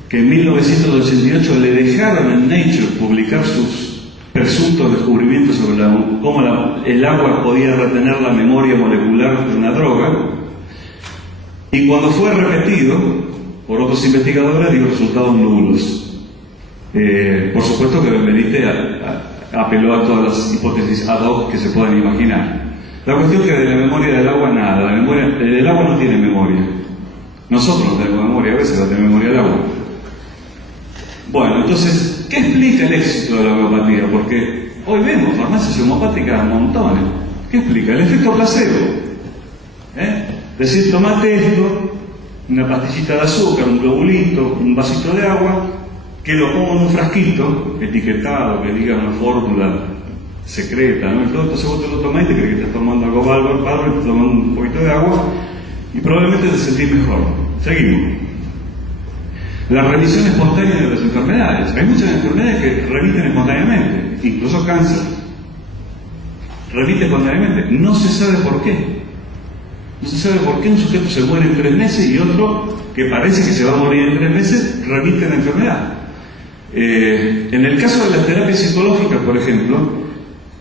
que en 1988 le dejaron en Nature publicar sus presuntos descubrimientos sobre cómo el agua podía retener la memoria molecular de una droga, y cuando fue repetido por otros investigadores dio resultados nulos. Por supuesto que Benveniste apeló a todas las hipótesis ad hoc que se puedan imaginar. La cuestión es que de la memoria del agua nada. El agua no tiene memoria. Nosotros no tenemos memoria, a veces no tenemos memoria del agua. Bueno, entonces, ¿qué explica el éxito de la homeopatía? Porque hoy vemos farmacias homeopáticas montones. ¿Qué explica? El efecto placebo. Decir, tomate esto, una pastillita de azúcar, un globulito, un vasito de agua, que lo pongo en un frasquito etiquetado, que diga una fórmula secreta, ¿no? Entonces vos te lo tomás y te crees que estás tomando algo bárbaro, te tomas un poquito de agua y probablemente te sentís mejor. Seguimos. La remisión espontánea de las enfermedades. Hay muchas enfermedades que remiten espontáneamente, incluso cáncer. Remite espontáneamente. No se sabe por qué. No se sabe por qué un sujeto se muere en 3 meses y otro que parece que se va a morir en 3 meses remite la enfermedad. En el caso de las terapias psicológicas, por ejemplo,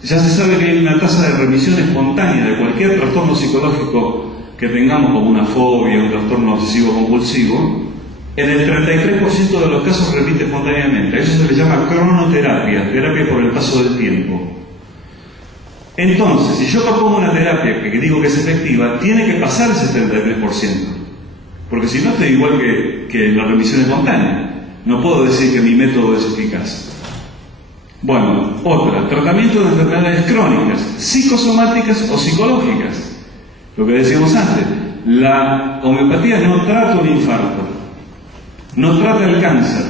ya se sabe que hay una tasa de remisión espontánea de cualquier trastorno psicológico que tengamos, como una fobia, un trastorno obsesivo compulsivo. En el 33% de los casos remite espontáneamente. A eso se le llama cronoterapia, terapia por el paso del tiempo. Entonces, si yo propongo una terapia que digo que es efectiva, tiene que pasar ese 33%. Porque si no, estoy igual que la remisión espontánea. No puedo decir que mi método es eficaz. Bueno, otra, tratamiento de enfermedades crónicas, psicosomáticas o psicológicas. Lo que decíamos antes, la homeopatía no trata un infarto, no trata el cáncer,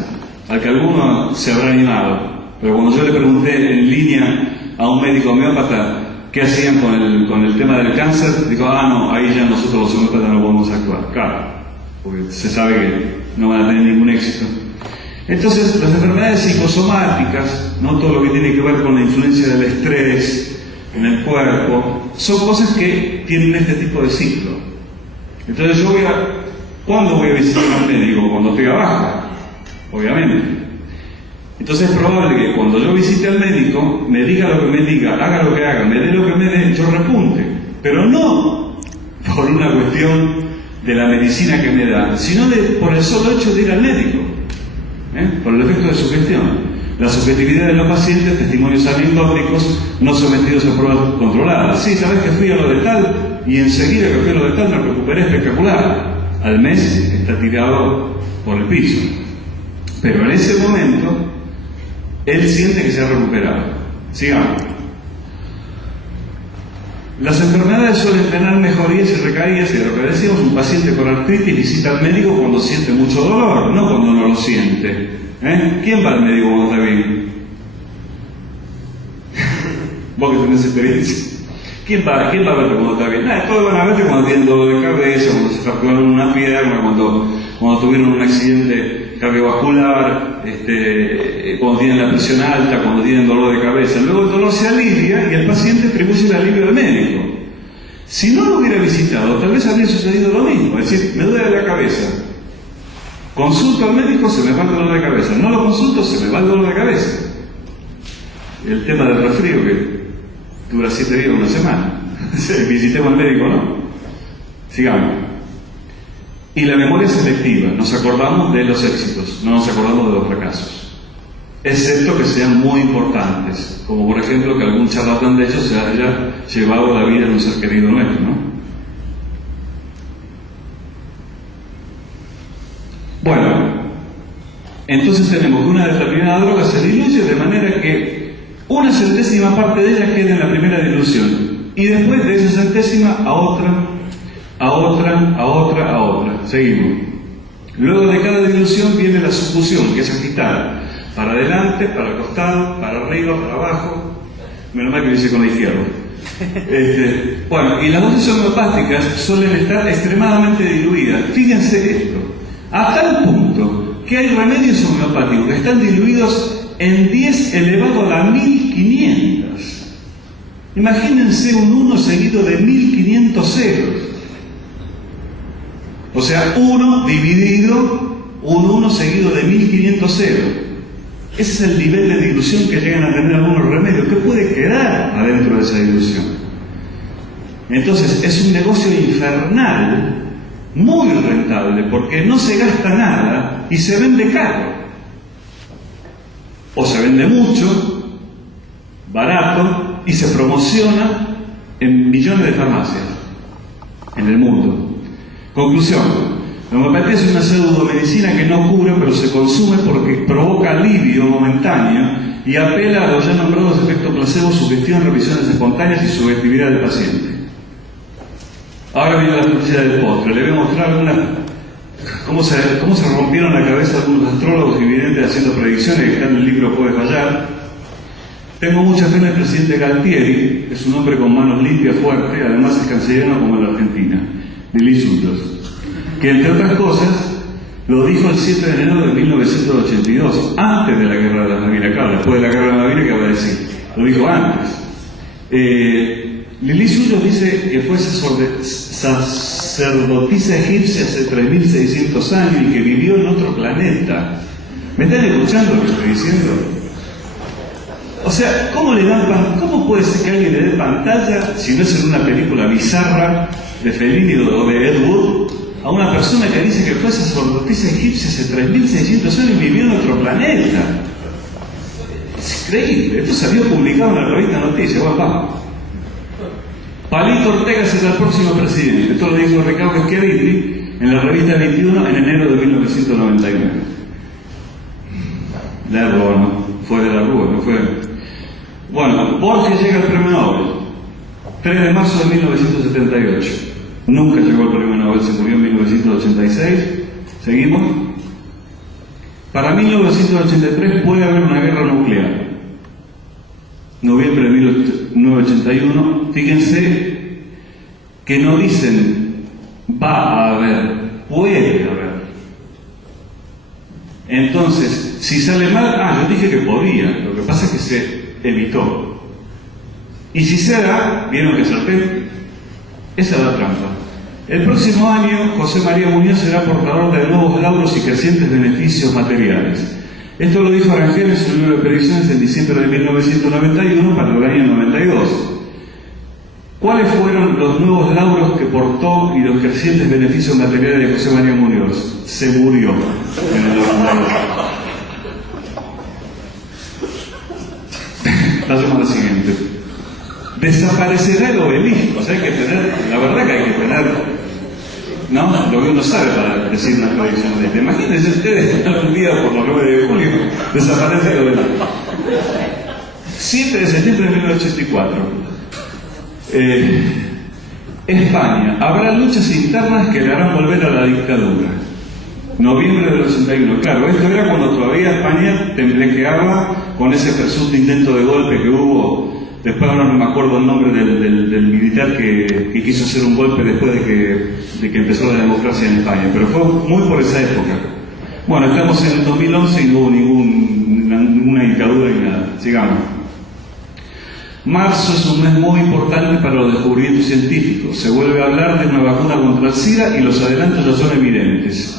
al que alguno se habrá animado. Pero cuando yo le pregunté en línea a un médico homeópata qué hacían con el tema del cáncer, dijo, no, ahí ya nosotros los homeópatas no podemos actuar. Claro, porque se sabe que no van a tener ningún éxito. Entonces, las enfermedades psicosomáticas, no todo lo que tiene que ver con la influencia del estrés en el cuerpo, son cosas que tienen este tipo de ciclo. Entonces ¿cuándo voy a visitar al médico? Cuando estoy baja, obviamente. Entonces es probable que cuando yo visite al médico, me diga lo que me diga, haga lo que haga, me dé lo que me dé, yo repunte. Pero no por una cuestión de la medicina que me da, sino por el solo hecho de ir al médico, por el efecto de sugestión. La subjetividad de los pacientes, testimonios anecdóticos, no sometidos a pruebas controladas. Sí, sabes que fui a lo de tal, y enseguida que fui a lo de tal me recuperé espectacular. Al mes está tirado por el piso. Pero en ese momento él siente que se ha recuperado. Sigamos. Las enfermedades suelen tener mejorías y recaídas, y lo que decimos, un paciente con artritis visita al médico cuando siente mucho dolor, no cuando no lo siente. ¿Quién va al médico cuando está bien? Vos que tenés experiencia. ¿Quién va a verte cuando está bien? Todos van a verte cuando tienen dolor de cabeza, cuando se fracturaron una pierna, cuando tuvieron un accidente cardiovascular, cuando tienen la presión alta, cuando tienen dolor de cabeza. Luego el dolor se alivia y el paciente atribuye el alivio al médico. Si no lo hubiera visitado, tal vez habría sucedido lo mismo. Es decir, me duele la cabeza. Consulto al médico, se me va el dolor de cabeza. No lo consulto, se me va el dolor de cabeza. El tema del resfrío que dura 7 días o una semana. Visitemos al médico, ¿no? Sigamos. Y la memoria es selectiva, nos acordamos de los éxitos, no nos acordamos de los fracasos, excepto que sean muy importantes, como por ejemplo que algún charlatán de ellos se haya llevado la vida de un ser querido nuestro, ¿no? Bueno, entonces tenemos que una determinada droga se diluye de manera que una centésima parte de ella queda en la primera dilución, y después de esa centésima a otra. Seguimos. Luego de cada dilución viene la sufusión, que es agitar para adelante, para el costado, para arriba, para abajo. Menos mal que lo hice con la izquierda. Bueno, y las dosis homeopáticas suelen estar extremadamente diluidas. Fíjense esto, a tal punto que hay remedios homeopáticos que están diluidos en 10 elevado a la 1500. Imagínense un 1 seguido de 1500 ceros. O sea, 1 dividido, un 1 seguido de 1500 ceros. Ese es el nivel de dilución que llegan a tener algunos remedios. ¿Qué puede quedar adentro de esa dilución? Entonces, es un negocio infernal, muy rentable, porque no se gasta nada y se vende caro. O se vende mucho, barato, y se promociona en millones de farmacias en el mundo. Conclusión, la homeopatía es una pseudomedicina que no cura, pero se consume porque provoca alivio momentáneo y apela a los ya nombrados efectos placebo, sugestión, revisiones espontáneas y subjetividad del paciente. Ahora viene la frutilla del postre. Le voy a mostrar cómo se rompieron la cabeza algunos astrólogos y videntes haciendo predicciones, que está en el libro Puede Fallar. Tengo mucha fe en el presidente Galtieri, es un hombre con manos limpias, fuerte, además es cancellero como en la Argentina, Lili Sutros, que entre otras cosas lo dijo el 7 de enero de 1982, antes de la Guerra de las Malvinas. Claro, después de la Guerra de las Malvinas, ¿qué va a decir? Lo dijo antes. Lili Sutros dice que fue sacerdotisa egipcia hace 3600 años y que vivió en otro planeta. ¿Me están escuchando lo que estoy diciendo? O sea, ¿cómo puede ser que alguien le dé pantalla, si no es en una película bizarra de Fellini o de Ed Wood, a una persona que dice que fue sacerdotisa egipcia hace 3600 años y vivió en otro planeta? Es increíble. Esto salió publicado en la revista Noticias. Bueno, vamos. Palito Ortega será el próximo presidente. Esto lo dijo Ricardo Schiaretti en la revista 21 en enero de 1999. La Rúa, ¿no? Fue de la Rúa, no fue. Bueno, Borges llega al premio Nobel. 3 de marzo de 1978. Nunca llegó al premio Nobel, se murió en 1986. ¿Seguimos? Para 1983 puede haber una guerra nuclear. Noviembre de 1981. Fíjense que no dicen va a haber, puede haber. Entonces, si sale mal, yo dije que podía, lo que pasa es que se evitó. Y si se da, ¿vieron que acerté? Esa es la trampa. El próximo año, José María Muñoz será portador de nuevos lauros y crecientes beneficios materiales. Esto lo dijo Arangel en su libro de predicciones en diciembre de 1991 para el año 92. ¿Cuáles fueron los nuevos lauros que portó y los crecientes beneficios materiales de José María Muñoz? Se murió en el 92. Pasemos a la siguiente. Desaparecerá el obelisco. O sea, hay que tener, la verdad que hay que tener, ¿no? Lo que uno sabe para decir una predicción de esta. Imagínense ustedes, un día por los 9 de julio, desaparece el obelisco. 7 de septiembre de 1984. España. Habrá luchas internas que le harán volver a la dictadura. Noviembre del 81. Claro, esto era cuando todavía España temblequeaba con ese presunto intento de golpe que hubo. Después ahora no me acuerdo el nombre del militar que quiso hacer un golpe después de que empezó la democracia en España. Pero fue muy por esa época. Bueno, estamos en el 2011 y no hubo ninguna dictadura ni nada. Sigamos. Marzo es un mes muy importante para los descubrimientos científicos. Se vuelve a hablar de una vacuna contra el SIDA y los adelantos ya son evidentes.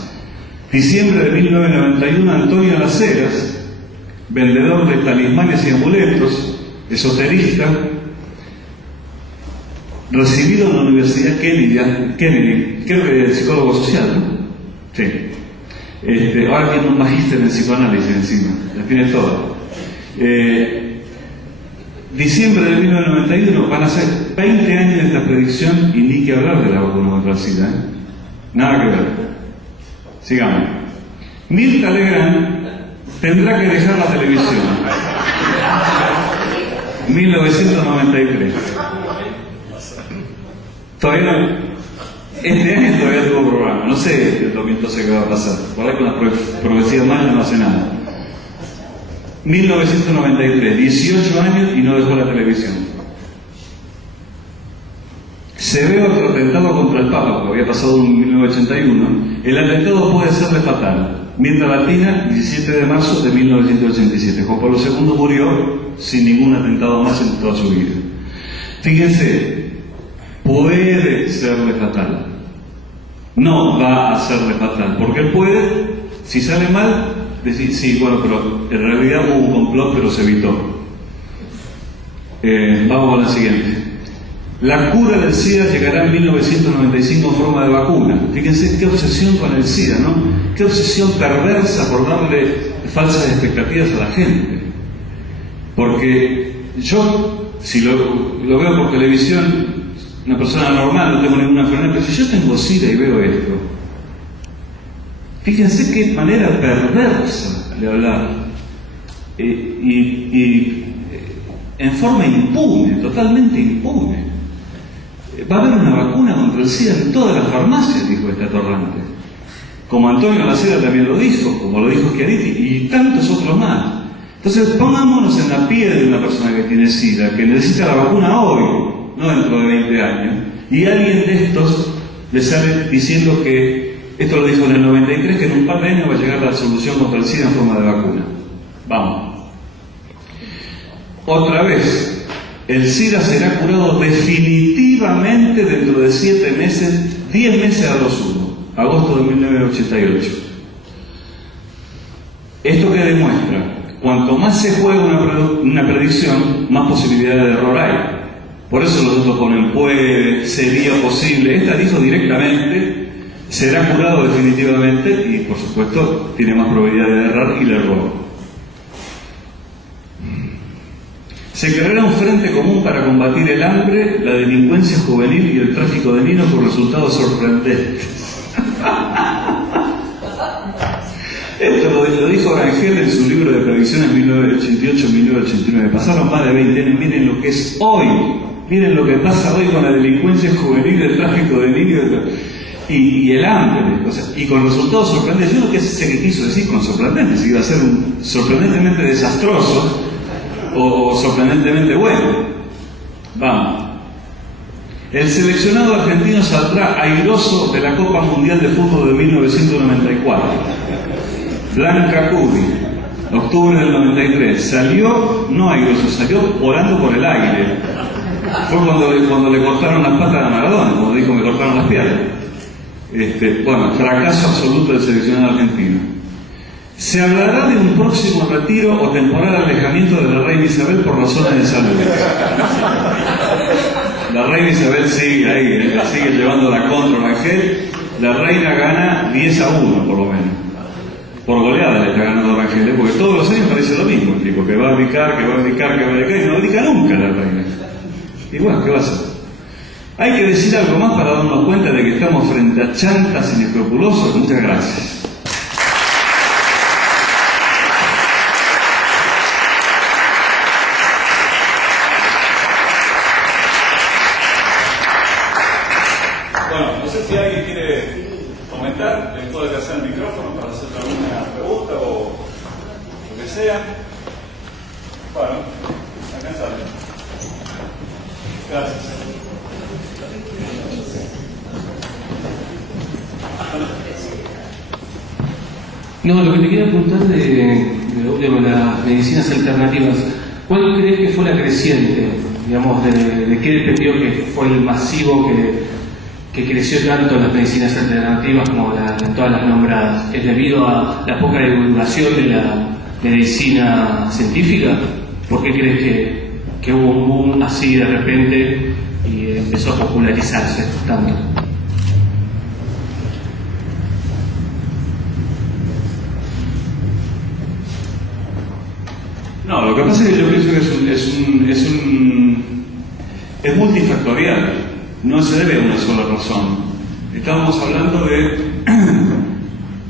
Diciembre de 1991, Antonio Las Heras, vendedor de talismanes y amuletos, esoterista, recibido en la Universidad Kennedy, creo que psicólogo social, ¿no? Sí. Ahora tiene un magíster en psicoanálisis encima, la tiene toda. Diciembre de 1991, van a ser 20 años de esta predicción y ni que hablar de la vacuna contra el SIDA, ¿eh? Nada que ver. Sigamos. Mirta Legrand tendrá que dejar la televisión. 1993. Todavía no. Este año todavía tuvo programa. No sé el 2012 qué va a pasar. Por ahí con las profecías mayas no hace nada. 1993, 18 años y no dejó la televisión. Se ve otro atentado contra el Papa, que había pasado en 1981. El atentado puede serle fatal. Mirta Latina, 17 de marzo de 1987. Juan Pablo II murió sin ningún atentado más en toda su vida. Fíjense, puede serle fatal. No va a serle fatal, porque él puede, si sale mal, decir, sí, bueno, pero en realidad hubo un complot, pero se evitó. Vamos a la siguiente. La cura del SIDA llegará en 1995 en forma de vacuna. Fíjense qué obsesión con el SIDA, ¿no? Qué obsesión perversa por darle falsas expectativas a la gente. Porque yo, si lo veo por televisión, una persona normal, no tengo ninguna enfermedad, pero si yo tengo SIDA y veo esto, fíjense qué manera perversa de hablar. Y en forma impune, totalmente impune. Va a haber una vacuna contra el SIDA en todas las farmacias, dijo este atorrante. Como Antonio Las Heras también lo dijo, como lo dijo Schiaretti, y tantos otros más. Entonces pongámonos en la piel de una persona que tiene SIDA, que necesita la vacuna hoy, no dentro de 20 años, y alguien de estos le sale diciendo que, esto lo dijo en el 93, que en un par de años va a llegar la solución contra el SIDA en forma de vacuna. Vamos. Otra vez, el SIDA será curado definitivamente dentro de 7 meses, 10 meses a lo sumo, agosto de 1988. ¿Esto qué demuestra? Cuanto más se juega una predicción, más posibilidades de error hay. Por eso los otros ponen puede, sería posible. Esta dijo directamente, será curado definitivamente y por supuesto tiene más probabilidad de errar y le erró. Se creará un frente común para combatir el hambre, la delincuencia juvenil y el tráfico de niños con resultados sorprendentes. Esto lo dijo Orangel en su libro de predicciones 1988-1989. Pasaron más de 20 años, miren lo que es hoy. Miren lo que pasa hoy con la delincuencia juvenil, el tráfico de niños y el hambre. O sea, y con resultados sorprendentes. Yo no sé qué quiso decir con sorprendentes, si iba a ser sorprendentemente desastroso o sorprendentemente bueno. Vamos. El seleccionado argentino saldrá airoso de la Copa Mundial de Fútbol de 1994. Blanca Cudi, octubre del 93. Salió, no airoso, salió volando por el aire. Fue cuando le cortaron las patas a Maradona, como dijo, me cortaron las piernas. Bueno, fracaso absoluto del seleccionado argentino. Se hablará de un próximo retiro o temporal alejamiento de la reina Isabel por razones de salud. La reina Isabel sigue ahí, la sigue llevando la contra Orangel. La reina gana 10-1 por lo menos. Por goleada le está ganando Orangel, porque todos los años parece lo mismo, el tipo que va a abdicar, que va a abdicar, que va a abdicar, y no abdica nunca la reina. Y bueno, ¿qué va a hacer? Hay que decir algo más para darnos cuenta de que estamos frente a chantas inescrupulosos. Muchas gracias. Bueno, no sé si alguien quiere comentar, les puedo pasar el micrófono para hacer alguna pregunta o lo que sea. Bueno, alcanzarle. Gracias. No, lo que te quería preguntar de las medicinas alternativas, ¿cuál crees que fue la creciente? Digamos, ¿de qué dependió que fue el masivo que creció tanto en las medicinas alternativas como en todas las nombradas? ¿Es debido a la poca divulgación de la medicina científica? ¿Por qué crees que hubo un boom así de repente y empezó a popularizarse tanto? No, lo que pasa es que yo pienso que es multifactorial, no se debe a una sola razón. Estamos hablando de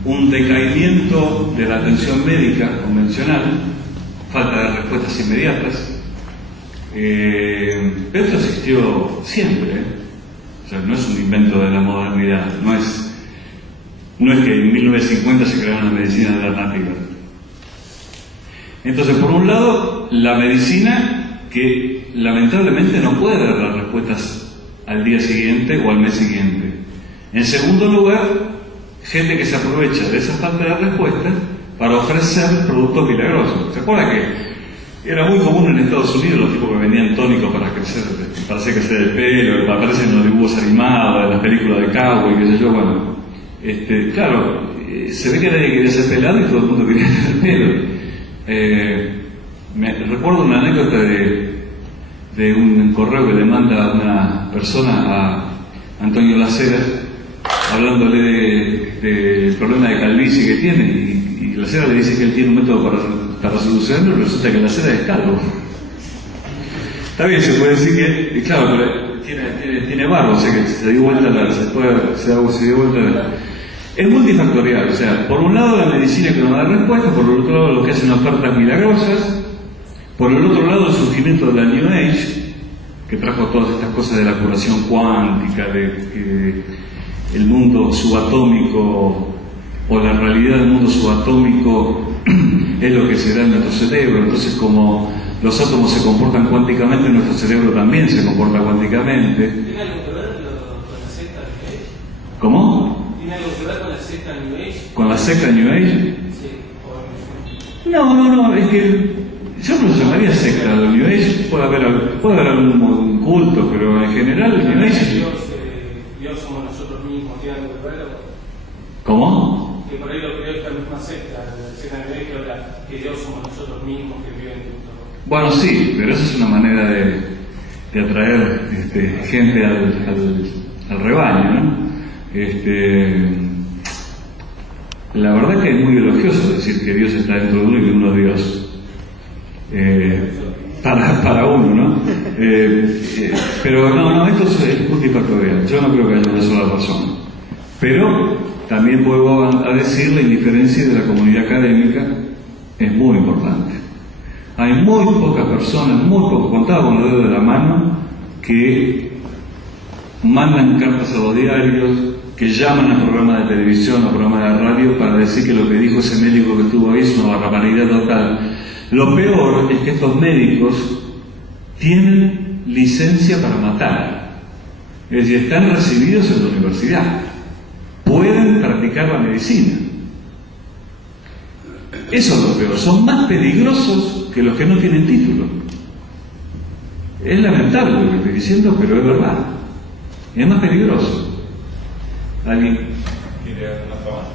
un decaimiento de la atención médica convencional, falta de respuestas inmediatas, pero esto existió siempre, o sea, no es un invento de la modernidad, no es que en 1950 se crearon las medicinas alternativas. Entonces, por un lado, la medicina que lamentablemente no puede dar las respuestas al día siguiente o al mes siguiente. En segundo lugar, gente que se aprovecha de esa falta de respuesta para ofrecer productos milagrosos. ¿Se acuerdan que era muy común en Estados Unidos los tipos que vendían tónicos para hacer crecer el pelo, aparecen en los dibujos animados, en las películas de cowboy, qué sé yo? Bueno, claro, se ve que nadie quería ser pelado y todo el mundo quería tener pelo. Me recuerdo una anécdota de un correo que le manda una persona a Antonio Lacera hablándole del problema de calvicie que tiene y Lacera le dice que él tiene un método para solucionarlo y resulta que Lacera es calvo. Está bien, se puede decir que, claro, pero tiene barba, o sea que se dio vuelta se dio vuelta. Es multifactorial, o sea, por un lado la medicina que nos da respuesta, por el otro lado los que hacen ofertas milagrosas, por el otro lado el surgimiento de la New Age, que trajo todas estas cosas de la curación cuántica, de el mundo subatómico o la realidad del mundo subatómico es lo que se da en nuestro cerebro. Entonces, como los átomos se comportan cuánticamente, nuestro cerebro también se comporta cuánticamente. ¿Tiene algo que ver con la secta New Age? ¿Cómo? ¿Tiene algo que ver con la secta New Age? ¿Con la secta New Age? Sí. No, es que yo no lo llamaría secta. El New Age puede haber algún culto, pero en general el New Age... Dios somos nosotros mismos, ¿tiene algo que ver? ¿Cómo? Que por ahí lo creó esta misma secta, la secta New Age, que habla que Dios somos nosotros mismos que viven juntos. Bueno, sí, pero esa es una manera de atraer gente al rebaño, ¿no? La verdad que es muy elogioso decir que Dios está dentro de uno y que uno es Dios. Para uno, ¿no? Pero no, esto es multifactorial. Yo no creo que haya una sola razón. Pero también vuelvo a decir, la indiferencia de la comunidad académica es muy importante. Hay muy pocas personas, muy pocos, contados con los dedos de la mano, que mandan cartas a los diarios, que llaman a programas de televisión o programas de radio para decir que lo que dijo ese médico que estuvo ahí es una barbaridad total. Lo peor es que estos médicos tienen licencia para matar. Es decir, están recibidos en la universidad. Pueden practicar la medicina. Eso es lo peor. Son más peligrosos que los que no tienen título. Es lamentable lo que estoy diciendo, pero es verdad. Es más peligroso. ¿Alguien quiere una más?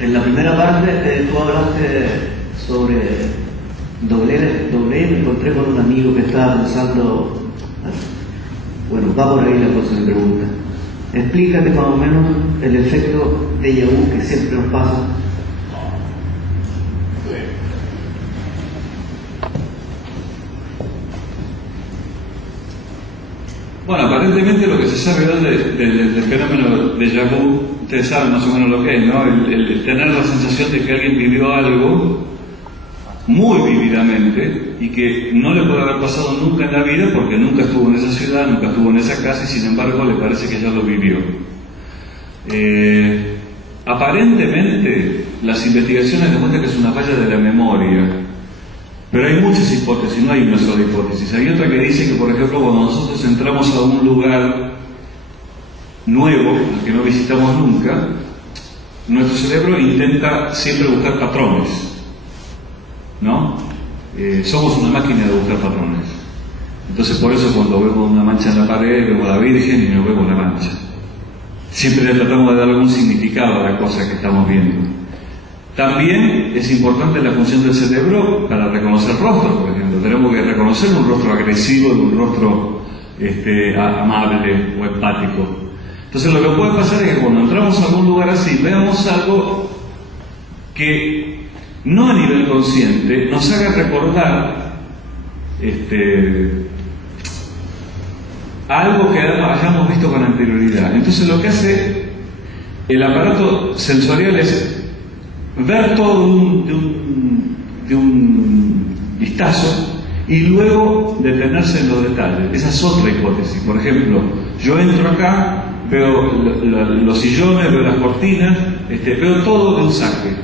En la primera parte tú hablaste sobre doble, me encontré con un amigo que estaba pensando, bueno, va por ahí la cosa de pregunta. Explícate más o menos el efecto déjà vu que siempre nos pasa. Bueno, aparentemente lo que se sabe hoy del fenómeno déjà vu, ustedes saben más o menos lo que es, ¿no? El tener la sensación de que alguien vivió algo muy vívidamente y que no le puede haber pasado nunca en la vida porque nunca estuvo en esa ciudad, nunca estuvo en esa casa y sin embargo le parece que ya lo vivió. Aparentemente las investigaciones demuestran que es una falla de la memoria, pero hay muchas hipótesis, no hay una sola hipótesis. Hay otra que dice que, por ejemplo, cuando nosotros entramos a un lugar nuevo, al que no visitamos nunca, nuestro cerebro intenta siempre buscar patrones, ¿no? Somos una máquina de buscar patrones. Entonces, por eso cuando vemos una mancha en la pared, vemos a la Virgen y no vemos la mancha. Siempre le tratamos de dar algún significado a la cosa que estamos viendo. También es importante la función del cerebro para reconocer rostros, por ejemplo. Tenemos que reconocer un rostro agresivo de un rostro amable o empático. Entonces lo que puede pasar es que cuando entramos a algún lugar así, veamos algo que no a nivel consciente nos haga recordar algo que hayamos visto con anterioridad. Entonces lo que hace el aparato sensorial es ver todo de un vistazo y luego detenerse en los detalles. Esa es otra hipótesis. Por ejemplo, yo entro acá, veo los sillones, veo las cortinas, veo todo de un saque.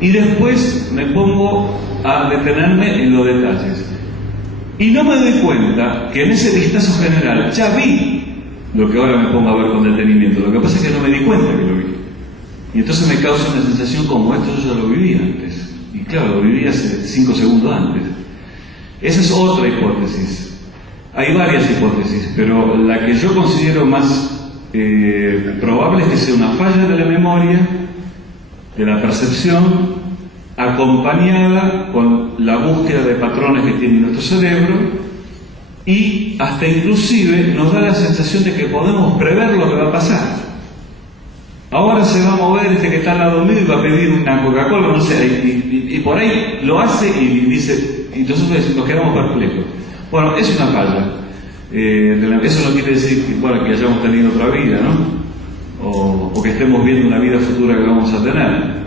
Y después me pongo a detenerme en los detalles. Y no me doy cuenta que en ese vistazo general ya vi lo que ahora me pongo a ver con detenimiento. Lo que pasa es que no me di cuenta que lo vi. Y entonces me causa una sensación como esto yo ya lo viví antes. Y claro, lo viví hace 5 segundos antes. Esa es otra hipótesis. Hay varias hipótesis, pero la que yo considero más probable es que sea una falla de la memoria, de la percepción, acompañada con la búsqueda de patrones que tiene nuestro cerebro y hasta inclusive nos da la sensación de que podemos prever lo que va a pasar. Ahora se va a mover que está al lado mío y va a pedir una Coca-Cola, no sé, y por ahí lo hace y dice, y nosotros nos quedamos perplejos. Bueno, es una falla. Eso no quiere decir que, bueno, que hayamos tenido otra vida, ¿no? O que estemos viendo una vida futura que vamos a tener.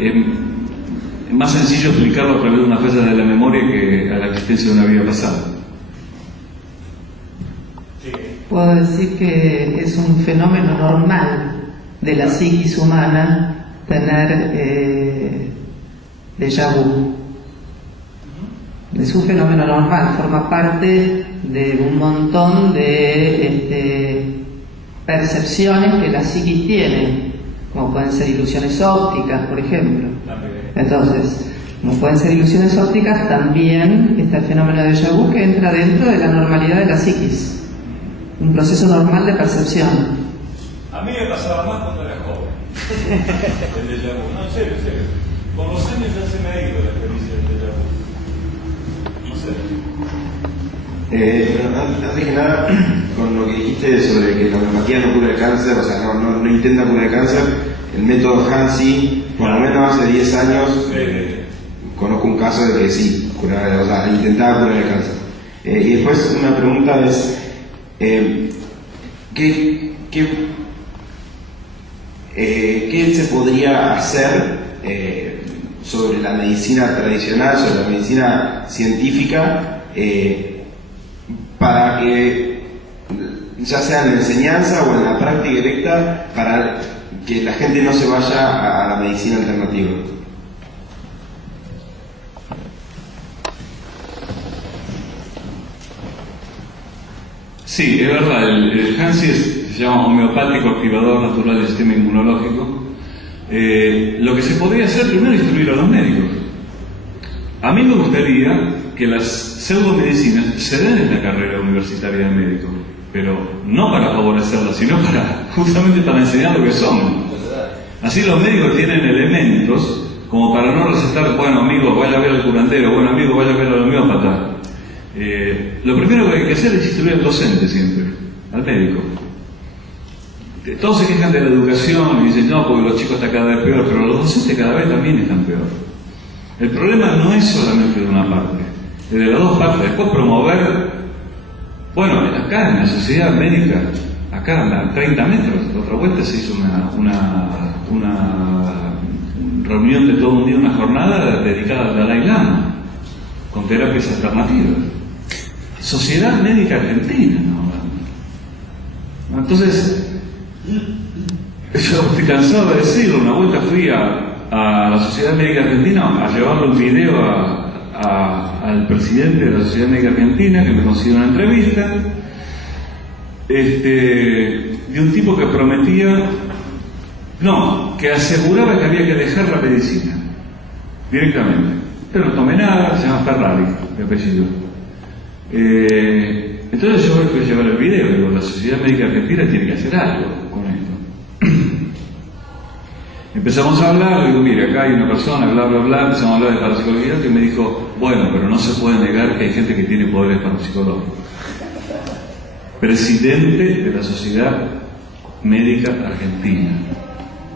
Es más sencillo explicarlo a través de una falla de la memoria que a la existencia de una vida pasada. Puedo decir que es un fenómeno normal de la psiquis humana tener déjà vu. Es un fenómeno normal, forma parte de un montón de percepciones que la psiquis tiene, como pueden ser ilusiones ópticas, por ejemplo. Entonces, como pueden ser ilusiones ópticas, también está el fenómeno de déjà vu que entra dentro de la normalidad de la psiquis, un proceso normal de percepción. A mí me pasaba más cuando era joven, el déjà vu. No, en serio. Con los años ya se me ha ido la experiencia del déjà vu. No sé. Antes que nada, con lo que dijiste sobre que la homeopatía no cura el cáncer, o sea, no intenta curar el cáncer, el método Hansi, por lo menos hace 10 años, conozco un caso de que sí, intentaba curar el cáncer. Y después una pregunta es, ¿qué se podría hacer sobre la medicina tradicional, sobre la medicina científica, para que, ya sea en la enseñanza o en la práctica directa, para que la gente no se vaya a la medicina alternativa? Sí, es verdad, el Hansi se llama homeopático activador natural del sistema inmunológico. Lo que se podría hacer primero es instruir a los médicos. A mí me gustaría que las pseudomedicinas se den en la carrera universitaria de médico, pero no para favorecerlas, sino justamente para enseñar lo que son. Así los médicos tienen elementos como para no recetar, bueno amigo, vaya a ver al curandero, bueno amigo, vaya a ver al homeópata. Lo primero que hay que hacer es instruir al docente siempre, al médico. Todos se quejan de la educación y dicen, no, porque los chicos están cada vez peor, pero los docentes cada vez también están peor. El problema no es solamente de una parte, es de las dos partes. Después promover, bueno, acá en la sociedad médica, acá a 30 metros, la otra vuelta se hizo una reunión de todo un día, una jornada dedicada al Dalai Lama, con terapias alternativas. Sociedad Médica Argentina, ¿no? Entonces, yo estoy cansado de decirlo. Una vuelta fui a la Sociedad Médica Argentina a llevarle un video al presidente de la Sociedad Médica Argentina, que me consiguió una entrevista, de un tipo que prometía, que aseguraba que había que dejar la medicina directamente. Pero no tomé nada, se llama Ferrari, de apellido. Entonces yo fui a llevar el video, digo, la Sociedad Médica Argentina tiene que hacer algo con esto. Empezamos a hablar, digo, mire, acá hay una persona, bla, bla, bla, empezamos a hablar de parapsicología, que me dijo, bueno, pero no se puede negar que hay gente que tiene poderes parapsicológicos. Presidente de la Sociedad Médica Argentina.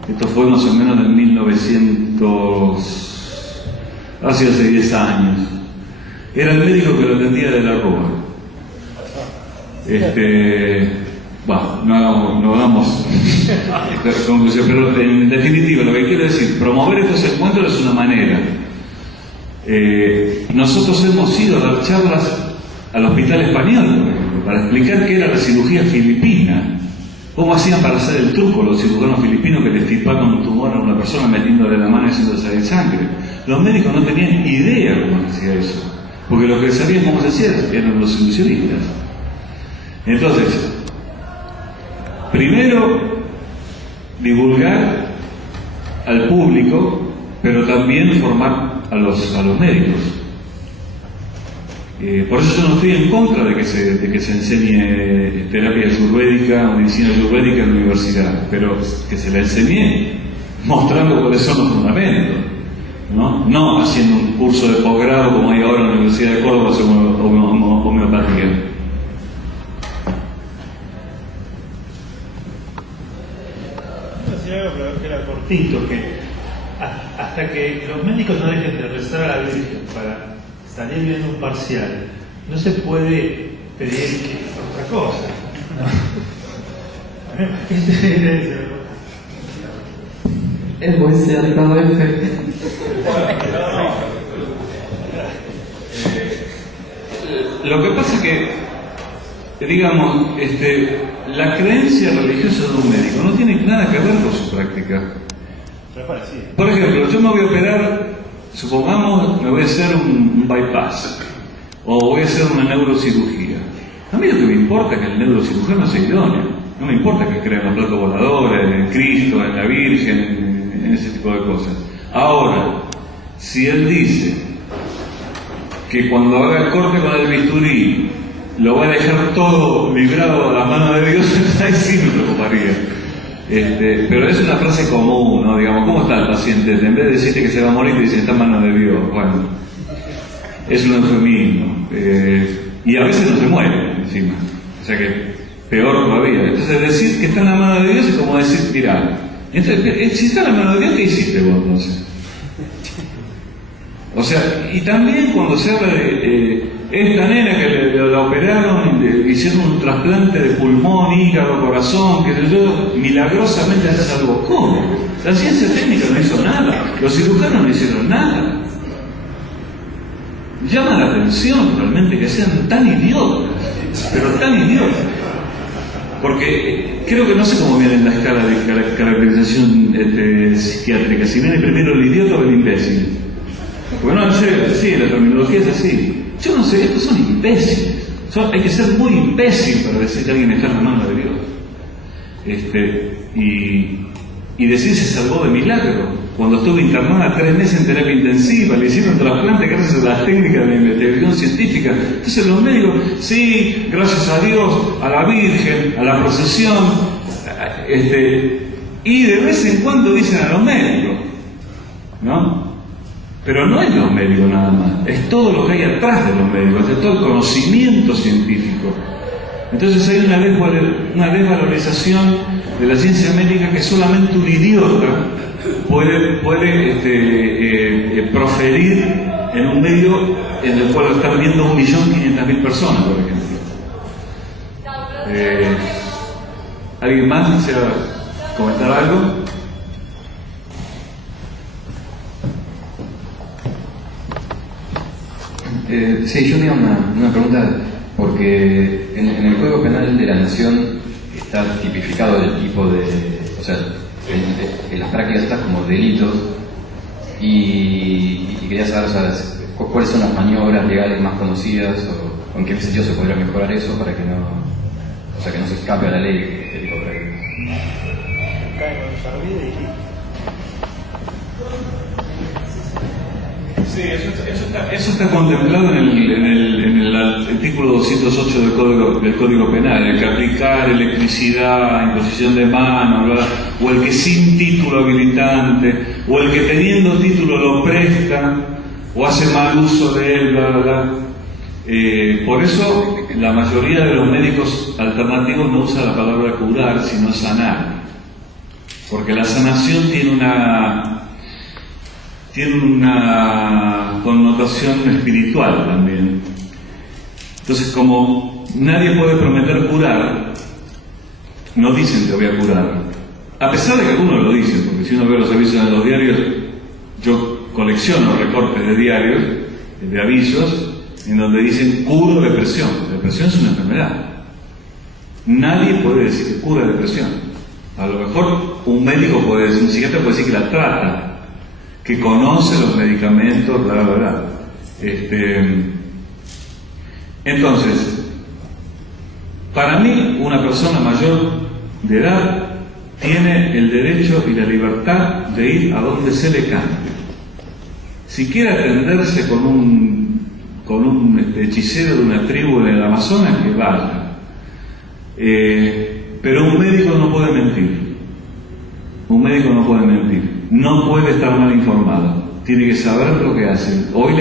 Esto fue más o menos en 1900, hace 10 años. Era el médico que lo atendía de la Rúa. No hagamos conclusión, pero en definitiva lo que quiero decir, promover estos encuentros es una manera. Nosotros hemos ido a dar charlas al Hospital Español, por ejemplo, para explicar qué era la cirugía filipina, cómo hacían para hacer el truco los cirujanos filipinos que le extirpaban un tumor a una persona metiéndole la mano y haciendo salir sangre. Los médicos no tenían idea cómo se hacía eso, porque los que sabían cómo se hacía eran los ilusionistas. Entonces, primero, divulgar al público, pero también formar a los médicos. Por eso yo no estoy en contra de que se enseñe terapia ayurvédica o medicina ayurvédica en la universidad, pero que se la enseñe mostrando cuáles son los fundamentos, no haciendo un curso de posgrado como hay ahora en la Universidad de Córdoba sobre homeopatía. Que era cortito, que hasta que los médicos no dejen de rezar a la Virgen para salir bien un parcial, no se puede pedir otra cosa. Es muy cierto, Efe. Lo que pasa es que digamos, la creencia religiosa de un médico no tiene nada que ver con su práctica. Por ejemplo, yo me voy a operar, supongamos, me voy a hacer un bypass, o voy a hacer una neurocirugía. A mí lo que me importa es que el neurocirujano sea idóneo. No me importa que crea en los platos voladores, en Cristo, en la Virgen, en ese tipo de cosas. Ahora, si él dice que cuando haga el corte con el bisturí lo va a dejar todo librado a las manos de Dios, ahí sí me preocuparía. Pero es una frase común, ¿no? Digamos, ¿cómo está el paciente? En vez de decirte que se va a morir, te dicen, está en manos de Dios. Bueno, es un eufemismo. Y a veces no se muere encima. O sea que, peor todavía. Entonces, decir que está en la mano de Dios es como decir, mirá, entonces, si está en la mano de Dios, ¿qué hiciste vos entonces? O sea, y también cuando se habla de esta nena que la operaron, hicieron un trasplante de pulmón, hígado, corazón, que yo milagrosamente se salvó. ¿Cómo? La ciencia técnica no hizo nada, los cirujanos no hicieron nada. Llama la atención realmente que sean tan idiotas, pero tan idiotas. Porque creo que no sé cómo viene en la escala de caracterización psiquiátrica, si viene primero el idiota o el imbécil. Porque no, en serio, sí, la terminología es así. Yo no sé, estos son imbéciles. Hay que ser muy imbécil para decir que alguien está en la mano de Dios. Y decir se salvó de milagro. Cuando estuve internada 3 meses en terapia intensiva, le hicieron trasplante gracias a las técnicas de investigación científica. Entonces los médicos, sí, gracias a Dios, a la Virgen, a la procesión, y de vez en cuando dicen a los médicos, ¿no? Pero no es los médicos nada más, es todo lo que hay atrás de los médicos, es todo el conocimiento científico. Entonces hay una desvalorización de la ciencia médica que solamente un idiota puede proferir en un medio en el cual están viendo 1.500.000 personas, por ejemplo. ¿Alguien más quisiera comentar algo? Sí, yo tenía una pregunta, porque en el Código Penal de la Nación está tipificado el tipo de, o sea, en las prácticas estas como delitos, y quería saber, o sea, cuáles son las maniobras legales más conocidas, o en qué sentido se podría mejorar eso para que no, o sea, que no se escape a la ley este tipo de prácticas. Sí, eso está contemplado en el artículo 208 del Código Penal, el que aplicar electricidad, imposición de mano, bla, o el que sin título habilitante, o el que teniendo título lo presta, o hace mal uso de él, bla, bla, bla. Por eso la mayoría de los médicos alternativos no usa la palabra curar, sino sanar, porque la sanación tiene una connotación espiritual también. Entonces, como nadie puede prometer curar, no dicen te voy a curar, a pesar de que algunos lo dicen, porque si uno ve los avisos en los diarios, yo colecciono recortes de diarios, de avisos, en donde dicen curo depresión. La depresión es una enfermedad. Nadie puede decir que cura depresión. A lo mejor un médico puede decir, un psiquiatra puede decir que la trata, que conoce los medicamentos, bla, bla, bla. Entonces, para mí, una persona mayor de edad tiene el derecho y la libertad de ir a donde se le cante. Si quiere atenderse con un hechicero de una tribu en el Amazonas, que vaya. Pero un médico no puede mentir. Un médico no puede mentir. No puede estar mal informado. Tiene que saber lo que hace. Hoy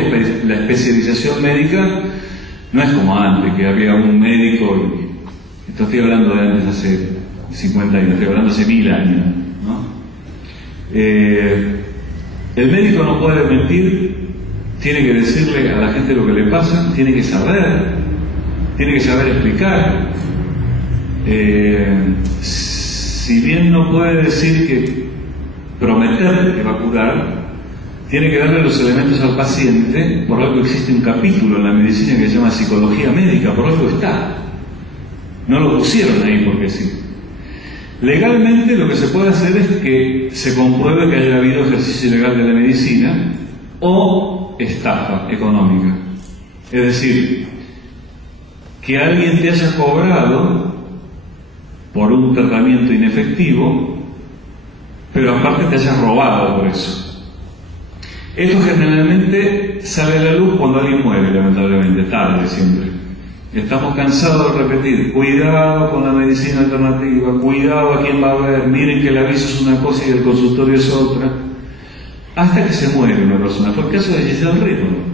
la especialización médica no es como antes, que había un médico, y esto estoy hablando de antes, hace 50 años, estoy hablando hace 1000 años, ¿no? El médico no puede mentir, tiene que decirle a la gente lo que le pasa, tiene que saber explicar. Si bien no puede decir que prometer que va a curar, tiene que darle los elementos al paciente. Por algo existe un capítulo en la medicina que se llama psicología médica, por algo está. No lo pusieron ahí porque sí. Legalmente lo que se puede hacer es que se compruebe que haya habido ejercicio ilegal de la medicina o estafa económica. Es decir, que alguien te haya cobrado por un tratamiento inefectivo, pero aparte te haya robado por eso. Esto generalmente sale a la luz cuando alguien muere, lamentablemente, tarde siempre. Estamos cansados de repetir, cuidado con la medicina alternativa, cuidado a quién va a ver, miren que el aviso es una cosa y el consultorio es otra, hasta que se muere una persona. Fue el caso de Giselle Rímolo.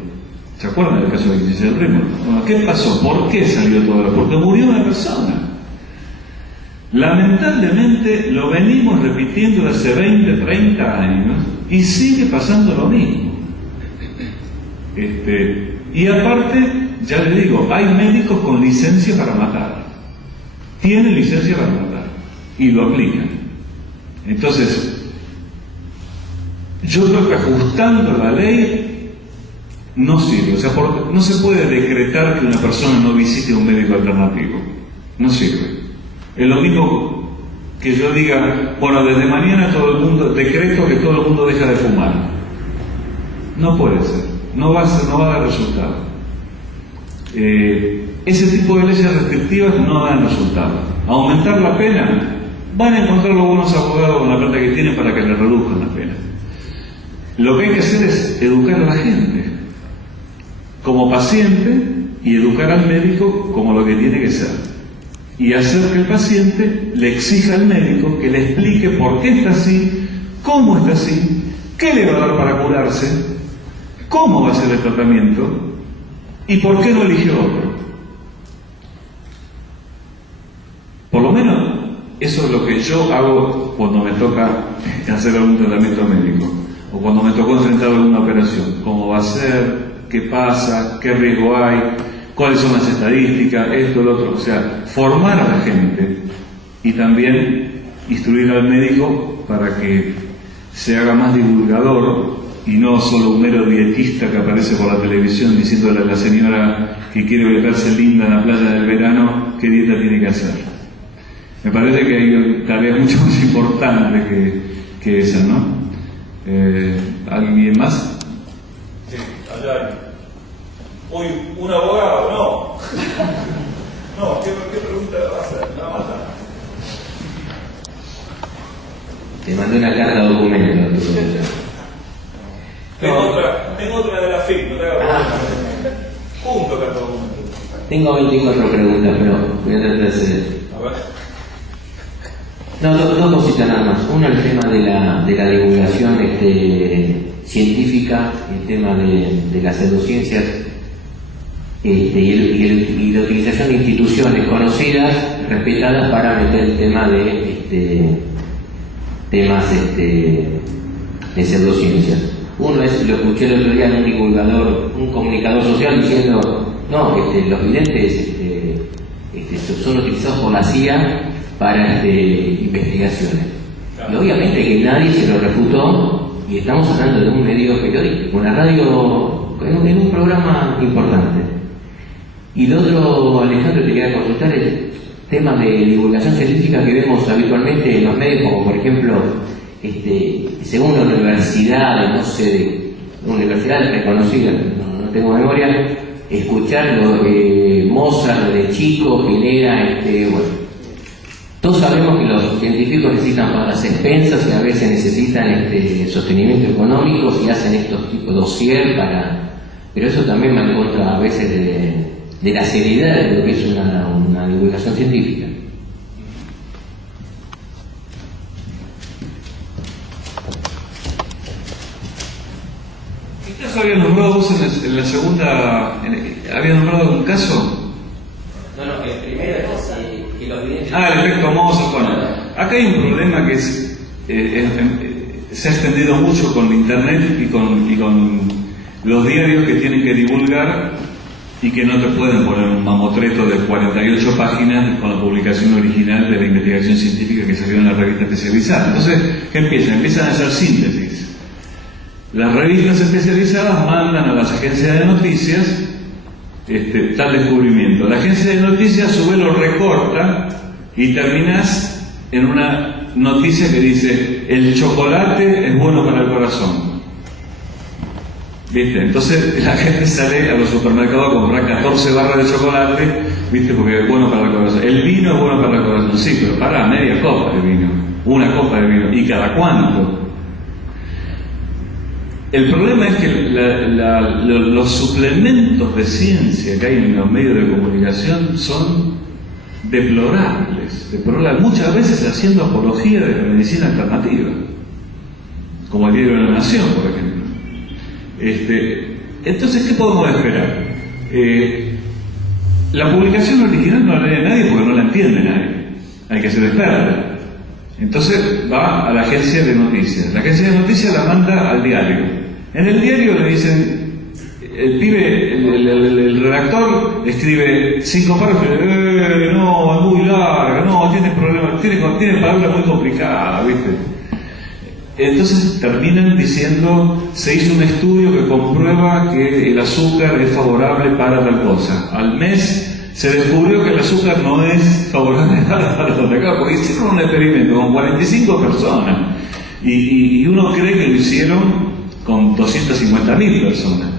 ¿Se acuerdan del caso de Giselle Rímolo? Bueno, ¿qué pasó? ¿Por qué salió todo esto? Porque murió una persona. Lamentablemente lo venimos repitiendo hace 20, 30 años y sigue pasando lo mismo. Y aparte, ya le digo, hay médicos con licencia para matar. Tienen licencia para matar y lo aplican. Entonces, yo creo que ajustando la ley no sirve. O sea, no se puede decretar que una persona no visite a un médico alternativo. No sirve. Es lo mismo que yo diga, bueno, desde mañana todo el mundo, decreto que todo el mundo deja de fumar. No puede ser. No va a dar resultado. Ese tipo de leyes restrictivas no dan resultado. Aumentar la pena, van a encontrar los buenos abogados con la plata que tienen para que le reduzcan la pena. Lo que hay que hacer es educar a la gente como paciente y educar al médico como lo que tiene que ser, y hacer que el paciente le exija al médico que le explique por qué está así, cómo está así, qué le va a dar para curarse, cómo va a ser el tratamiento y por qué no eligió otro. Por lo menos eso es lo que yo hago cuando me toca hacer algún tratamiento médico o cuando me tocó enfrentar alguna operación. ¿Cómo va a ser? ¿Qué pasa? ¿Qué riesgo hay? ¿Cuáles son las estadísticas? Esto, lo otro. O sea, formar a la gente y también instruir al médico para que se haga más divulgador y no solo un mero dietista que aparece por la televisión diciéndole a la señora que quiere verse linda en la playa del verano qué dieta tiene que hacer. Me parece que hay tareas mucho más importantes que esa, ¿no? ¿Alguien más? Sí, allá. Uy, ¿un abogado? No. No, ¿qué pregunta va a hacer? ¿Me va a matar? Te mandé una carta de documento. Tengo otra de la FIC, no te hagas problema. Punto, carta de documento. Tengo 24 preguntas, pero voy a tratar de hacer. A ver. No, dos cositas nada más. Una, el tema de la divulgación científica, el tema de las pseudociencias y la utilización de instituciones conocidas, respetadas, para meter el tema de temas de pseudociencias. Uno es, lo escuché el otro día en un divulgador, un comunicador social diciendo, no, los videntes son utilizados por la CIA para investigaciones. Y obviamente que nadie se lo refutó, y estamos hablando de un medio periodístico, una radio, en un programa importante. Y lo otro, Alejandro, te quería consultar el tema de divulgación científica que vemos habitualmente en los medios, como por ejemplo, según la universidad, no sé, de universidades reconocidas, no tengo memoria, escuchar Mozart de chico genera, bueno, todos sabemos que los científicos necesitan para las expensas y a veces necesitan sostenimiento económico y hacen estos tipos de dossier pero eso también va en contra a veces de la seriedad de lo que es una divulgación científica. ¿Qué había nombrado vos en la segunda? ¿Había nombrado un caso? No, el primero es que los videntes... El efecto Mozart. Bueno, acá hay un problema que se ha extendido mucho con internet y con los diarios que tienen que divulgar y que no te pueden poner un mamotreto de 48 páginas con la publicación original de la investigación científica que salió en la revista especializada. Entonces, ¿qué empiezan? Empiezan a hacer síntesis. Las revistas especializadas mandan a las agencias de noticias tal descubrimiento. La agencia de noticias a su vez lo recorta y terminás en una noticia que dice: el chocolate es bueno para el corazón. ¿Viste? Entonces la gente sale a los supermercados a comprar 14 barras de chocolate, ¿viste? Porque es bueno para el corazón. El vino es bueno para el corazón, sí, pero para media copa de vino, una copa de vino, ¿y cada cuánto? El problema es que los suplementos de ciencia que hay en los medios de comunicación son deplorables, muchas veces haciendo apología de la medicina alternativa, como el Diario de la Nación, por ejemplo. Entonces, ¿qué podemos esperar? La publicación original no la lee nadie porque no la entiende nadie, hay que ser experta. Entonces va a la agencia de noticias. La agencia de noticias la manda al diario. En el diario le dicen, el redactor escribe 5 párrafos, no, es muy larga, no, tiene problemas, tiene palabras muy complicadas, ¿viste? Entonces terminan diciendo: se hizo un estudio que comprueba que el azúcar es favorable para tal cosa. Al mes se descubrió que el azúcar no es favorable para tal cosa, porque hicieron un experimento con 45 personas y uno cree que lo hicieron con 250.000 personas.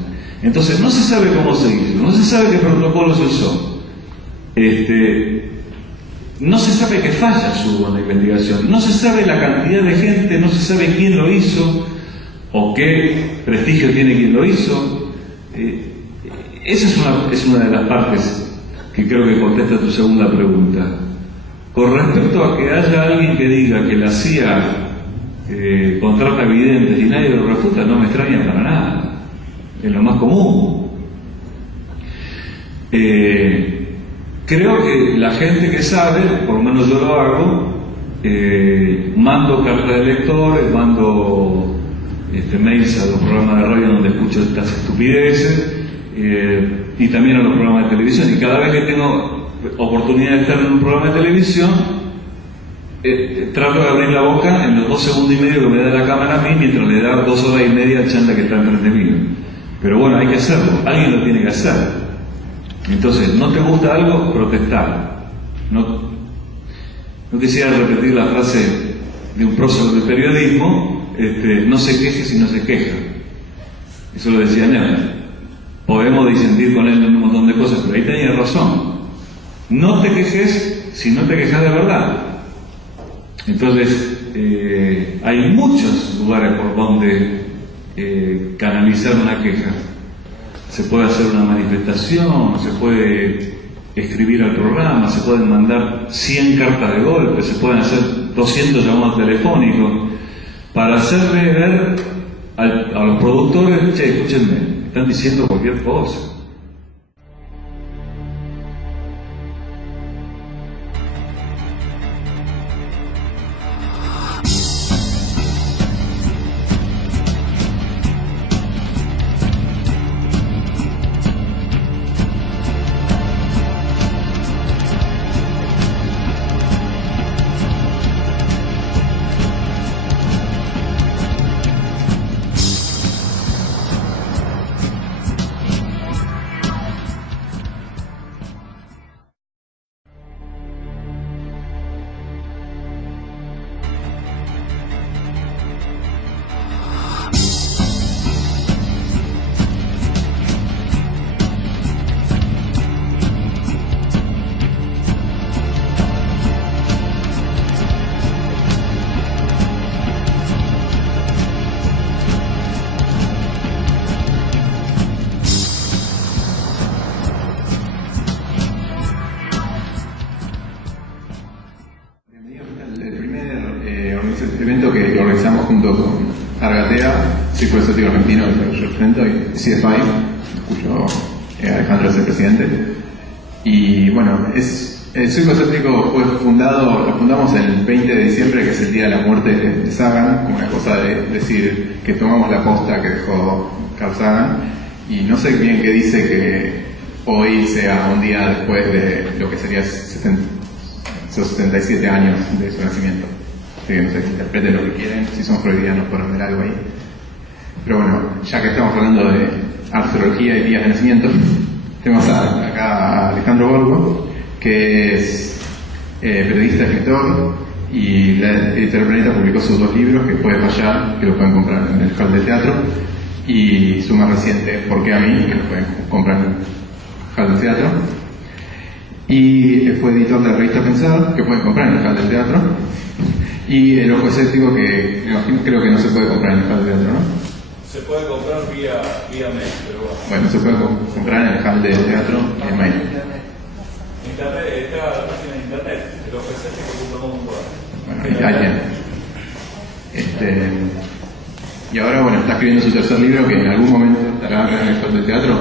Entonces no se sabe cómo se hizo, no se sabe qué protocolo se usó, no se sabe qué fallas hubo en la investigación, no se sabe la cantidad de gente, no se sabe quién lo hizo o qué prestigio tiene quien lo hizo. Esa es una de las partes que creo que contesta tu segunda pregunta. Con respecto a que haya alguien que diga que la CIA contrata videntes y nadie lo refuta, no me extraña para nada, es lo más común. Creo que la gente que sabe, por lo menos yo lo hago, mando cartas de lectores, mando mails a los programas de radio donde escucho estas estupideces, y también a los programas de televisión, y cada vez que tengo oportunidad de estar en un programa de televisión, trato de abrir la boca en los 2 segundos y medio que me da la cámara a mí, mientras le da 2 horas y media al chanta que está enfrente mío. Pero bueno, hay que hacerlo, alguien lo tiene que hacer. Entonces, ¿no te gusta algo? Protestar. No quisiera repetir la frase de un prócer del periodismo, no se queje si no se queja. Eso lo decía Neumann. Podemos disentir con él en un montón de cosas, pero ahí tenía razón. No te quejes si no te quejas de verdad. Entonces, hay muchos lugares por donde canalizar una queja. Se puede hacer una manifestación, se puede escribir al programa, se pueden mandar 100 cartas de golpe, se pueden hacer 200 llamados telefónicos para hacerle ver a los productores: che, escúchenme, están diciendo cualquier cosa. evento que organizamos junto con Argatea, Círculo Escéptico Argentino, que yo represento, y CFI, cuyo Alejandro es el presidente. Y bueno, el Círculo Escéptico fue lo fundamos el 20 de diciembre, que es el día de la muerte de Sagan, como una cosa de decir que tomamos la posta que dejó Carl Sagan, y no sé bien qué dice que hoy sea un día después de lo que sería 77 años de su nacimiento. Así que no sé, interpreten lo que quieren, si son freudianos pueden ver algo ahí. Pero bueno, ya que estamos hablando de arqueología y días de nacimiento, Tenemos acá a Alejandro Borgo, que es periodista, escritor, y la editorial Planeta publicó sus 2 libros, que Puede Fallar, que lo pueden comprar en el Hall del Teatro, y su más reciente, ¿Por qué a mí?, que lo pueden comprar en el Hall del Teatro. Y fue editor de la revista Pensar, que pueden comprar en el Hall del Teatro. Y El Ojo Escéptico, que creo que no se puede comprar en el Hall del Teatro, ¿no? Se puede comprar vía mail, pero bueno. Bueno, se puede comprar en el Hall del Teatro en mail. Internet, está la página de internet, el Ojo Escéptico.com.ar. Bueno, ahí alguien. Y ahora, bueno, está escribiendo su tercer libro, que en algún momento estará acá en el Hall del Teatro.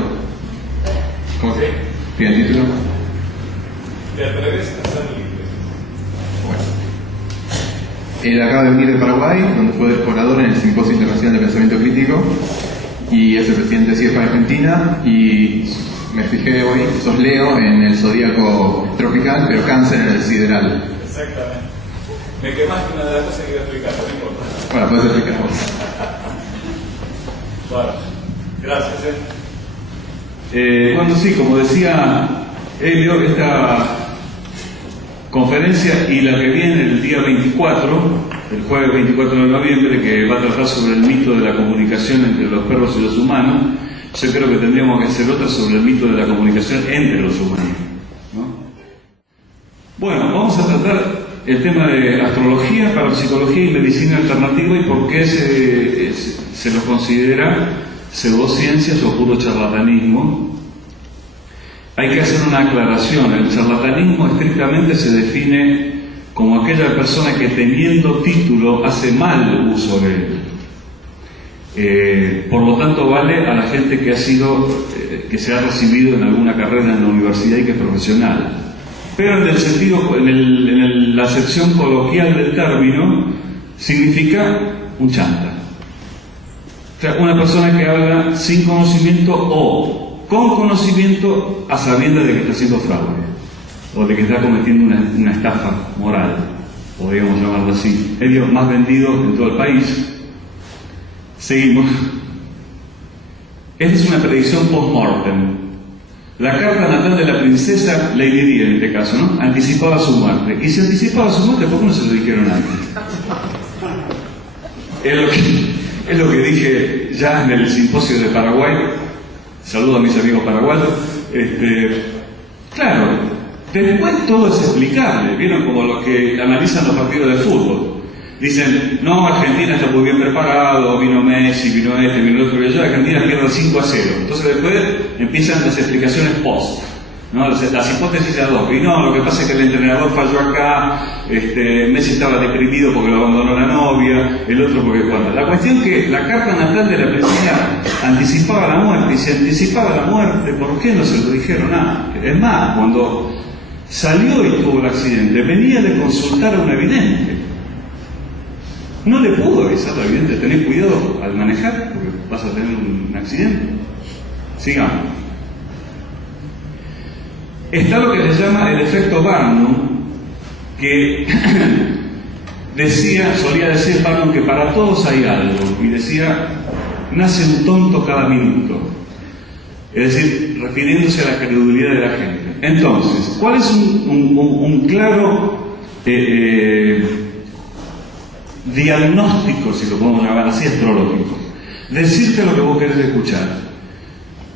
¿Cómo se tiene el título? Te atreves a ser libre. Bueno. Él acaba de venir de Paraguay, donde fue orador en el Simposio Internacional de Pensamiento Crítico, y es el presidente de CIEFA Argentina, y me fijé hoy, sos Leo en el zodíaco tropical, pero Cáncer en el sideral. Exactamente. Me quemaste una de las cosas que iba a explicar, no importa. Bueno, puedes explicar vos. Bueno, gracias. Bueno, sí, como decía Elio, esta conferencia y la que viene el día 24, el jueves 24 de noviembre, que va a tratar sobre el mito de la comunicación entre los perros y los humanos, yo creo que tendríamos que hacer otra sobre el mito de la comunicación entre los humanos, ¿no? Bueno, vamos a tratar el tema de astrología, parapsicología y medicina alternativa y por qué se lo considera pseudociencias o puro charlatanismo. Hay que hacer una aclaración. El charlatanismo estrictamente se define como aquella persona que teniendo título hace mal uso de él. Por lo tanto, vale a la gente que que se ha recibido en alguna carrera en la universidad y que es profesional. Pero en el sentido, en la acepción coloquial del término, significa un chanta. O sea, una persona que habla sin conocimiento o con conocimiento a sabiendas de que está haciendo fraude o de que está cometiendo una estafa moral, podríamos llamarlo así. Es el más vendido en todo el país. Seguimos. Esta es una predicción post-mortem. La carta natal de la princesa Lady Di, en este caso, ¿no? Anticipaba su muerte. Y si anticipaba su muerte, ¿por qué no se lo dijeron antes? Es lo que dije ya en el simposio de Paraguay. Saludo a mis amigos paraguayos. Claro, después todo es explicable. ¿Vieron? Como los que analizan los partidos de fútbol. Dicen, no, Argentina está muy bien preparado, vino Messi, vino este, vino el otro, y Argentina pierde 5-0. Entonces después empiezan las explicaciones post, ¿no? Las hipótesis ad hoc. Y no, lo que pasa es que el entrenador falló acá, Messi estaba deprimido porque lo abandonó la novia, el otro porque cuando. La cuestión es que la carta natal de la princesa anticipaba la muerte, y si anticipaba la muerte, ¿por qué no se lo dijeron antes? Es más, cuando salió y tuvo el accidente, venía de consultar a un evidente. No le pudo avisar al evidente, tenés cuidado al manejar porque vas a tener un accidente. Sigamos. Está lo que se llama el efecto Barnum, que solía decir Barnum que para todos hay algo, y decía, nace un tonto cada minuto. Es decir, refiriéndose a la credulidad de la gente. Entonces, ¿cuál es un claro diagnóstico, si lo podemos llamar así, astrológico? Decirte lo que vos querés escuchar,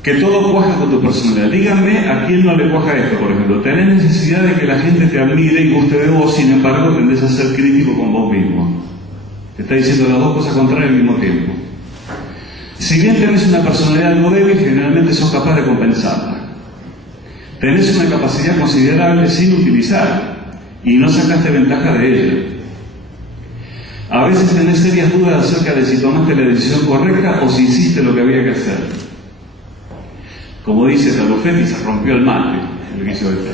que todo cuaja con tu personalidad. Díganme a quién no le cuaja esto, por ejemplo. Tenés necesidad de que la gente te admire y guste de vos, sin embargo tendés a ser crítico con vos mismo. Te está diciendo las dos cosas contrarias al mismo tiempo. Si bien tenés una personalidad algo débil, generalmente sos capaz de compensarla. Tenés una capacidad considerable sin utilizar y no sacaste ventaja de ella. A veces tenés serias dudas acerca de si tomaste la decisión correcta o si hiciste lo que había que hacer. Como dice Talofetti, se rompió el mate, el que hizo esto.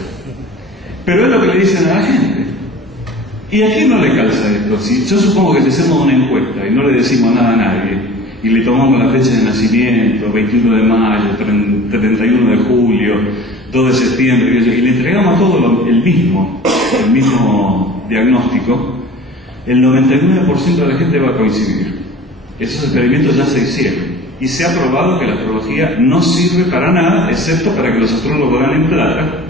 Pero es lo que le dicen a la gente. ¿Y a quién no le calza esto? Si yo supongo que si hacemos una encuesta y no le decimos nada a nadie, y le tomamos la fecha de nacimiento, 21 de mayo, 31 de julio, 2 de septiembre, y le entregamos a todo el mismo diagnóstico, el 99% de la gente va a coincidir. Esos experimentos ya se hicieron. y se ha probado que la astrología no sirve para nada, excepto para que los astrólogos ganen plata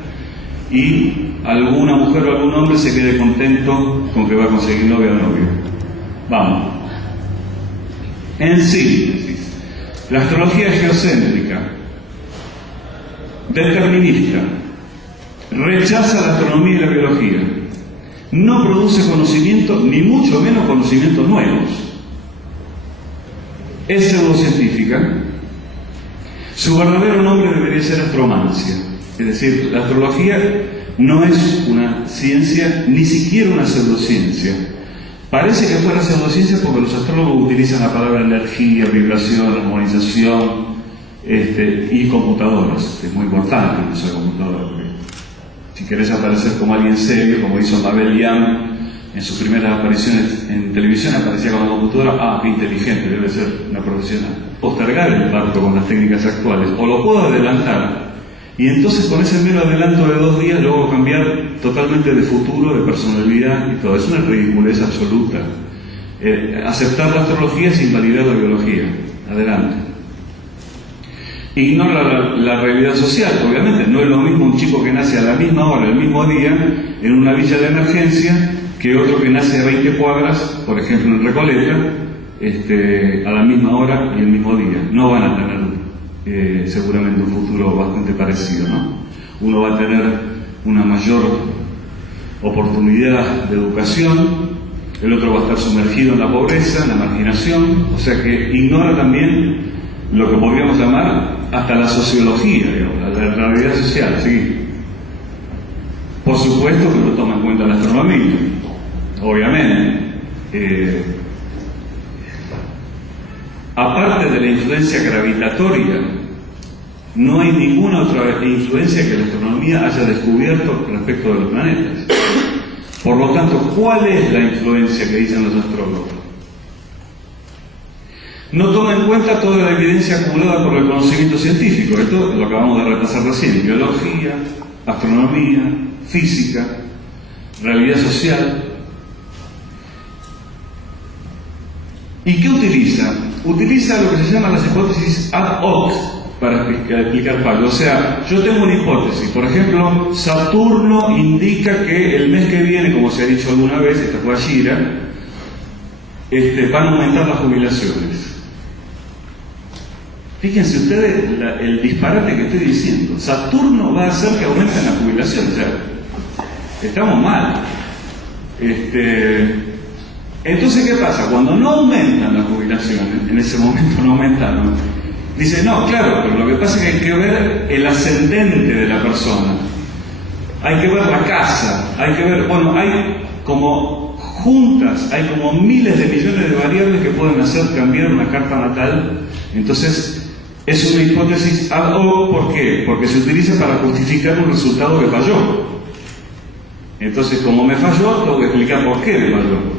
y alguna mujer o algún hombre se quede contento con que va a conseguir novia o novio. Vamos. En síntesis, la astrología es geocéntrica, determinista, rechaza la astronomía y la biología, no produce conocimiento, ni mucho menos conocimientos nuevos, es pseudocientífica, su verdadero nombre debería ser astromancia, es decir, la astrología no es una ciencia, ni siquiera una pseudociencia. Parece que fuera pseudociencia porque los astrólogos utilizan la palabra energía, vibración, armonización y computadoras. Es muy importante el uso de computadoras. Si querés aparecer como alguien serio, como hizo Mabel Young en sus primeras apariciones en televisión, aparecía con la computadora, qué inteligente, debe ser una profesional. Postergar el parto con las técnicas actuales, o lo puedo adelantar, y entonces con ese mero adelanto de 2 días luego cambiar totalmente de futuro, de personalidad y todo. Es una ridiculez absoluta. Aceptar la astrología es invalidar la biología. Adelante. Ignora la realidad social, obviamente. No es lo mismo un chico que nace a la misma hora, el mismo día, en una villa de emergencia, que otro que nace a 20 cuadras, por ejemplo en Recoleta, a la misma hora y el mismo día. No van a tener seguramente un futuro bastante parecido, ¿no? Uno va a tener una mayor oportunidad de educación, el otro va a estar sumergido en la pobreza, en la marginación, o sea que ignora también lo que podríamos llamar hasta la sociología, digamos, la realidad social, ¿sí? Por supuesto que no toma en cuenta la astronomía, obviamente. Aparte de la influencia gravitatoria, no hay ninguna otra influencia que la astronomía haya descubierto respecto de los planetas. Por lo tanto, ¿cuál es la influencia que dicen los astrólogos? No toma en cuenta toda la evidencia acumulada por el conocimiento científico. Esto lo acabamos de repasar recién: biología, astronomía, física, realidad social. ¿Y qué utiliza? Utiliza lo que se llama las hipótesis ad hoc para explicar fallos. O sea, yo tengo una hipótesis. Por ejemplo, Saturno indica que el mes que viene, como se ha dicho alguna vez, esta fue Ashira, van a aumentar las jubilaciones. Fíjense ustedes el disparate que estoy diciendo. Saturno va a hacer que aumenten las jubilaciones. O sea, estamos mal. Entonces, ¿qué pasa? Cuando no aumentan las jubilaciones, en ese momento no aumentaron, dice, no, claro, pero lo que pasa es que hay que ver el ascendente de la persona. Hay que ver la casa, hay que ver, bueno, hay como juntas, hay como miles de millones de variables que pueden hacer cambiar una carta natal. Entonces, es una hipótesis ad hoc. ¿Por qué? Porque se utiliza para justificar un resultado que falló. Entonces, como me falló, tengo que explicar por qué me falló.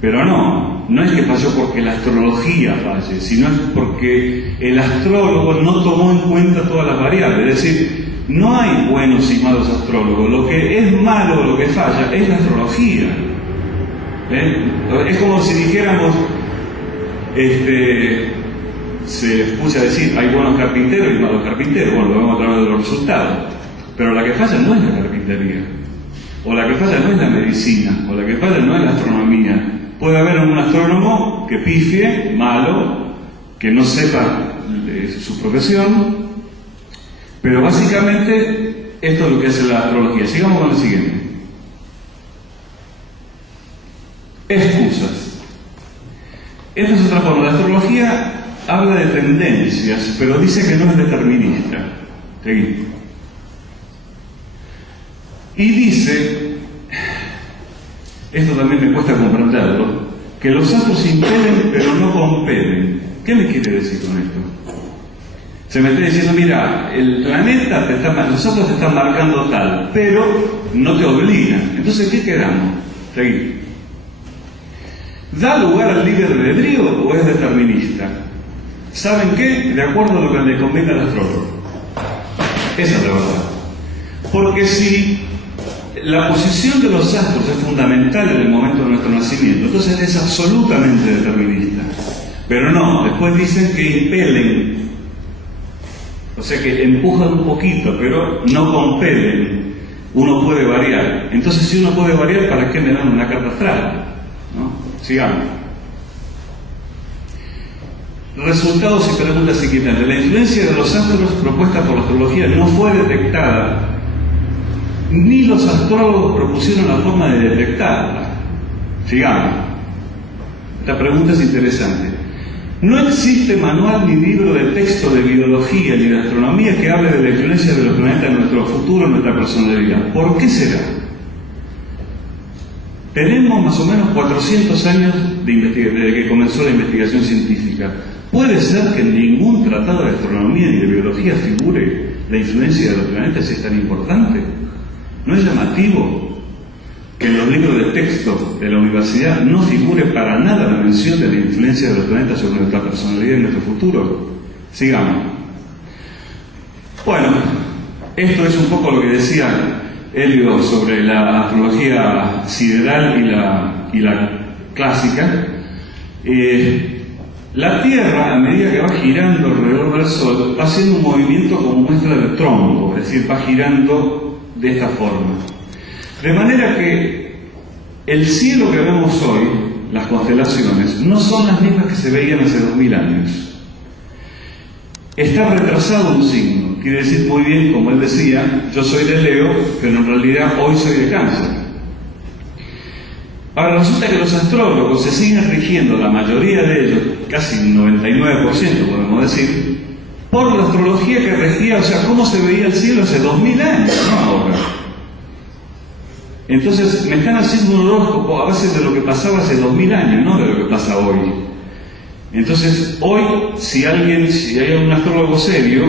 Pero no es que falló porque la astrología falle, sino es porque el astrólogo no tomó en cuenta todas las variables. Es decir, no hay buenos y malos astrólogos. Lo que es malo, lo que falla, es la astrología. Es como si dijéramos, se escucha decir, hay buenos carpinteros y malos carpinteros. Bueno, lo vemos a través de los resultados. Pero la que falla no es la carpintería, o la que falla no es la medicina, o la que falla no es la astronomía. Puede haber un astrónomo que pifie, malo, que no sepa su profesión, pero básicamente esto es lo que hace la astrología. Sigamos con el siguiente. Excusas. Esta es otra forma. La astrología habla de tendencias, pero dice que no es determinista. Seguimos. Y dice, esto también me cuesta comprenderlo, que los astros impeden pero no compelen. ¿Qué me quiere decir con esto? Se me está diciendo, mira, el planeta los astros te están marcando tal, pero no te obligan. Entonces, ¿qué quedamos? Seguimos. ¿Da lugar al libre albedrío o es determinista? ¿Saben qué? De acuerdo a lo que le convenga al astrólogo. Esa es la verdad. Porque si la posición de los astros es fundamental en el momento de nuestro nacimiento, entonces es absolutamente determinista. Pero no, después dicen que impelen, o sea que empujan un poquito, pero no compelen. Uno puede variar. Entonces, si uno puede variar, ¿para qué me dan una carta astral? ¿No? Sigamos. Resultados y preguntas inquietantes. La influencia de los astros propuesta por la astrología no fue detectada, ni los astrólogos propusieron la forma de detectarla. Sigamos. Esta pregunta es interesante. No existe manual ni libro de texto de biología ni de astronomía que hable de la influencia de los planetas en nuestro futuro, en nuestra personalidad. ¿Por qué será? Tenemos más o menos 400 años desde que comenzó la investigación científica. ¿Puede ser que en ningún tratado de astronomía ni de biología figure la influencia de los planetas si es tan importante? ¿No es llamativo que en los libros de texto de la universidad no figure para nada la mención de la influencia de los planetas sobre nuestra personalidad y nuestro futuro? Sigamos. Bueno, esto es un poco lo que decía Helio sobre la astrología sideral y la clásica. La Tierra, a medida que va girando alrededor del Sol, va haciendo un movimiento como muestra de tronco, es decir, va girando de esta forma. De manera que el cielo que vemos hoy, las constelaciones, no son las mismas que se veían hace 2000 años. Está retrasado un signo, quiere decir muy bien, como él decía, yo soy de Leo, pero en realidad hoy soy de Cáncer. Ahora resulta que los astrólogos se siguen rigiendo, la mayoría de ellos, casi un 99% podemos decir, por la astrología que regía, o sea, cómo se veía el cielo hace 2000 años, no ahora. Entonces me están haciendo un horóscopo a base de lo que pasaba hace 2000 años, no de lo que pasa hoy. Entonces hoy, si hay un astrólogo serio,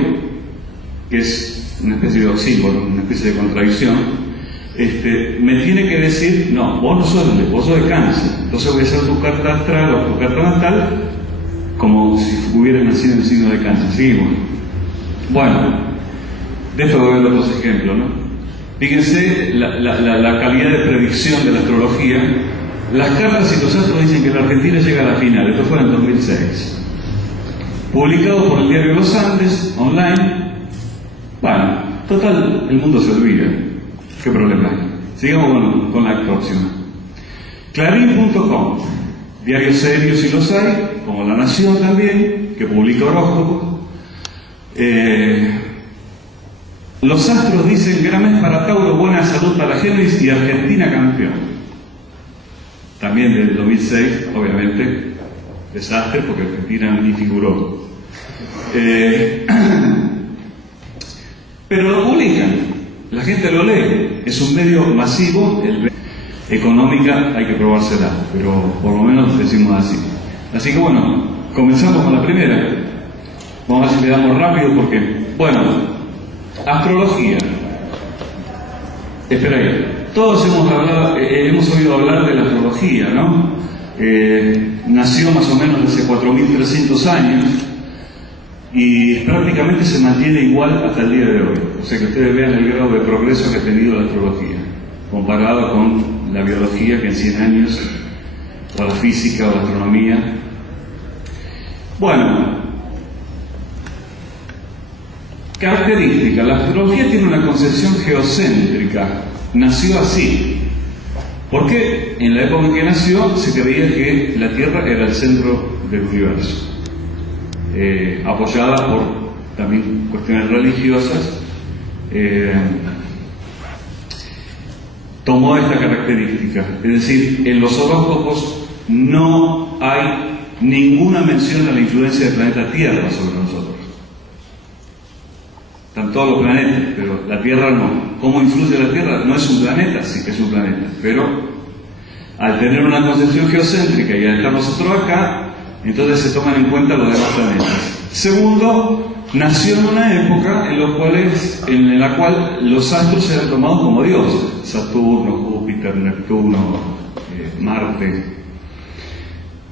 que es una especie de oxímoron, una especie de contradicción, me tiene que decir, no, vos no sos de Leo, vos sos de Cáncer, entonces voy a hacer tu carta astral o tu carta natal como si hubieras nacido en el signo de Cáncer. Seguimos. Bueno, de esto voy a ver otros ejemplos, ¿no? Fíjense la calidad de predicción de la astrología. Las cartas y los astros dicen que la Argentina llega a la final. Esto fue en 2006. Publicado por el diario Los Andes, online. Bueno, total, el mundo se olvida. ¿Qué problema hay? Sigamos con la próxima. Clarín.com. Diarios serios si los hay, como La Nación también, que publica horóscopos. Los astros dicen gran mes para Tauro, buena salud para Géminis y Argentina campeón. También del 2006, obviamente, desastre porque Argentina ni figuró. Pero lo publican, la gente lo lee, es un medio masivo, económica hay que probársela, pero por lo menos decimos así. Así que bueno, comenzamos con la primera. Vamos a ver si le damos rápido porque, bueno, astrología. Espera ahí. Todos hemos oído hablar de la astrología, ¿no? Nació más o menos hace 4.300 años y prácticamente se mantiene igual hasta el día de hoy. O sea que ustedes vean el grado de progreso que ha tenido la astrología, comparado con la biología que en 100 años, o la física o la astronomía. Bueno, característica. La astrología tiene una concepción geocéntrica. Nació así. Porque en la época en que nació se creía que la Tierra era el centro del universo. Apoyada por también cuestiones religiosas, tomó esta característica. Es decir, en los horóscopos no hay ninguna mención a la influencia del planeta Tierra sobre nosotros. Están todos los planetas, pero la Tierra no. ¿Cómo influye la Tierra? No es un planeta, sí que es un planeta, pero al tener una concepción geocéntrica y al estar nosotros acá, entonces se toman en cuenta los demás planetas. Segundo, nació en una época en la cual los astros eran tomados como dioses: Saturno, Júpiter, Neptuno, Marte.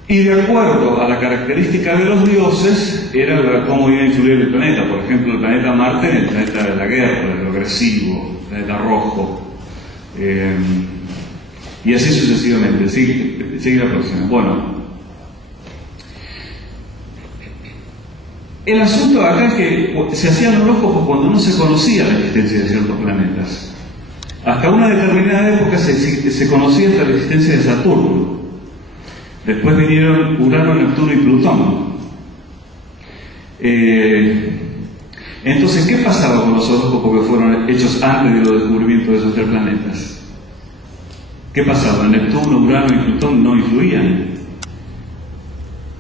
Y de acuerdo a la característica de los dioses, era cómo iba a influir el planeta. Por ejemplo, el planeta Marte en el planeta de la guerra, de lo agresivo, el planeta rojo. Y así sucesivamente. Sigue la próxima. Bueno, El asunto acá es que se hacían horóscopos cuando no se conocía la existencia de ciertos planetas. Hasta una determinada época se conocía hasta la existencia de Saturno. Después vinieron Urano, Neptuno y Plutón. Entonces, ¿qué pasaba con los horóscopos que fueron hechos antes de los descubrimientos de esos tres planetas? ¿Qué pasaba? Neptuno, Urano y Plutón no influían.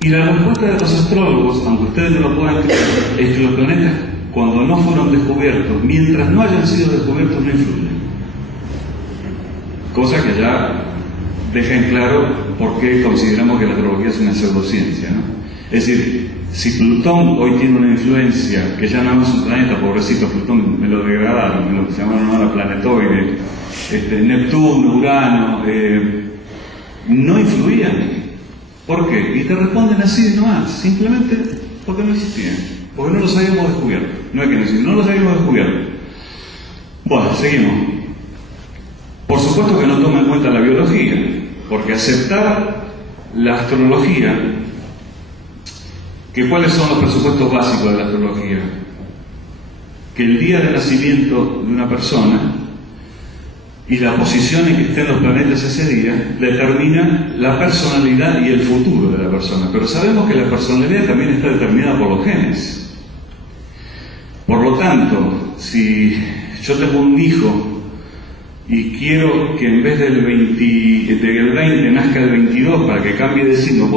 Y la respuesta de los astrólogos, aunque ustedes no lo puedan creer, es que los planetas, cuando no fueron descubiertos, mientras no hayan sido descubiertos, no influyen. Cosa que ya deja en claro por qué consideramos que la astrología es una pseudociencia, ¿no? Es decir, si Plutón hoy tiene una influencia, que ya no es un planeta, pobrecito Plutón, me lo degradaron, me lo llamaron ahora planetoide, Neptuno, Urano, no influían. ¿Por qué? Y te responden así nomás, simplemente porque no existían, porque no los habíamos descubierto. No es que no existían, no los habíamos descubierto. Bueno, seguimos. Por supuesto que no toma en cuenta la biología, porque aceptar la astrología, que ¿cuáles son los presupuestos básicos de la astrología? Que el día de nacimiento de una persona y la posición en que estén los planetas ese día determina la personalidad y el futuro de la persona. Pero sabemos que la personalidad también está determinada por los genes. Por lo tanto, si yo tengo un hijo y quiero que en vez del 20 nazca el 22 para que cambie de signo,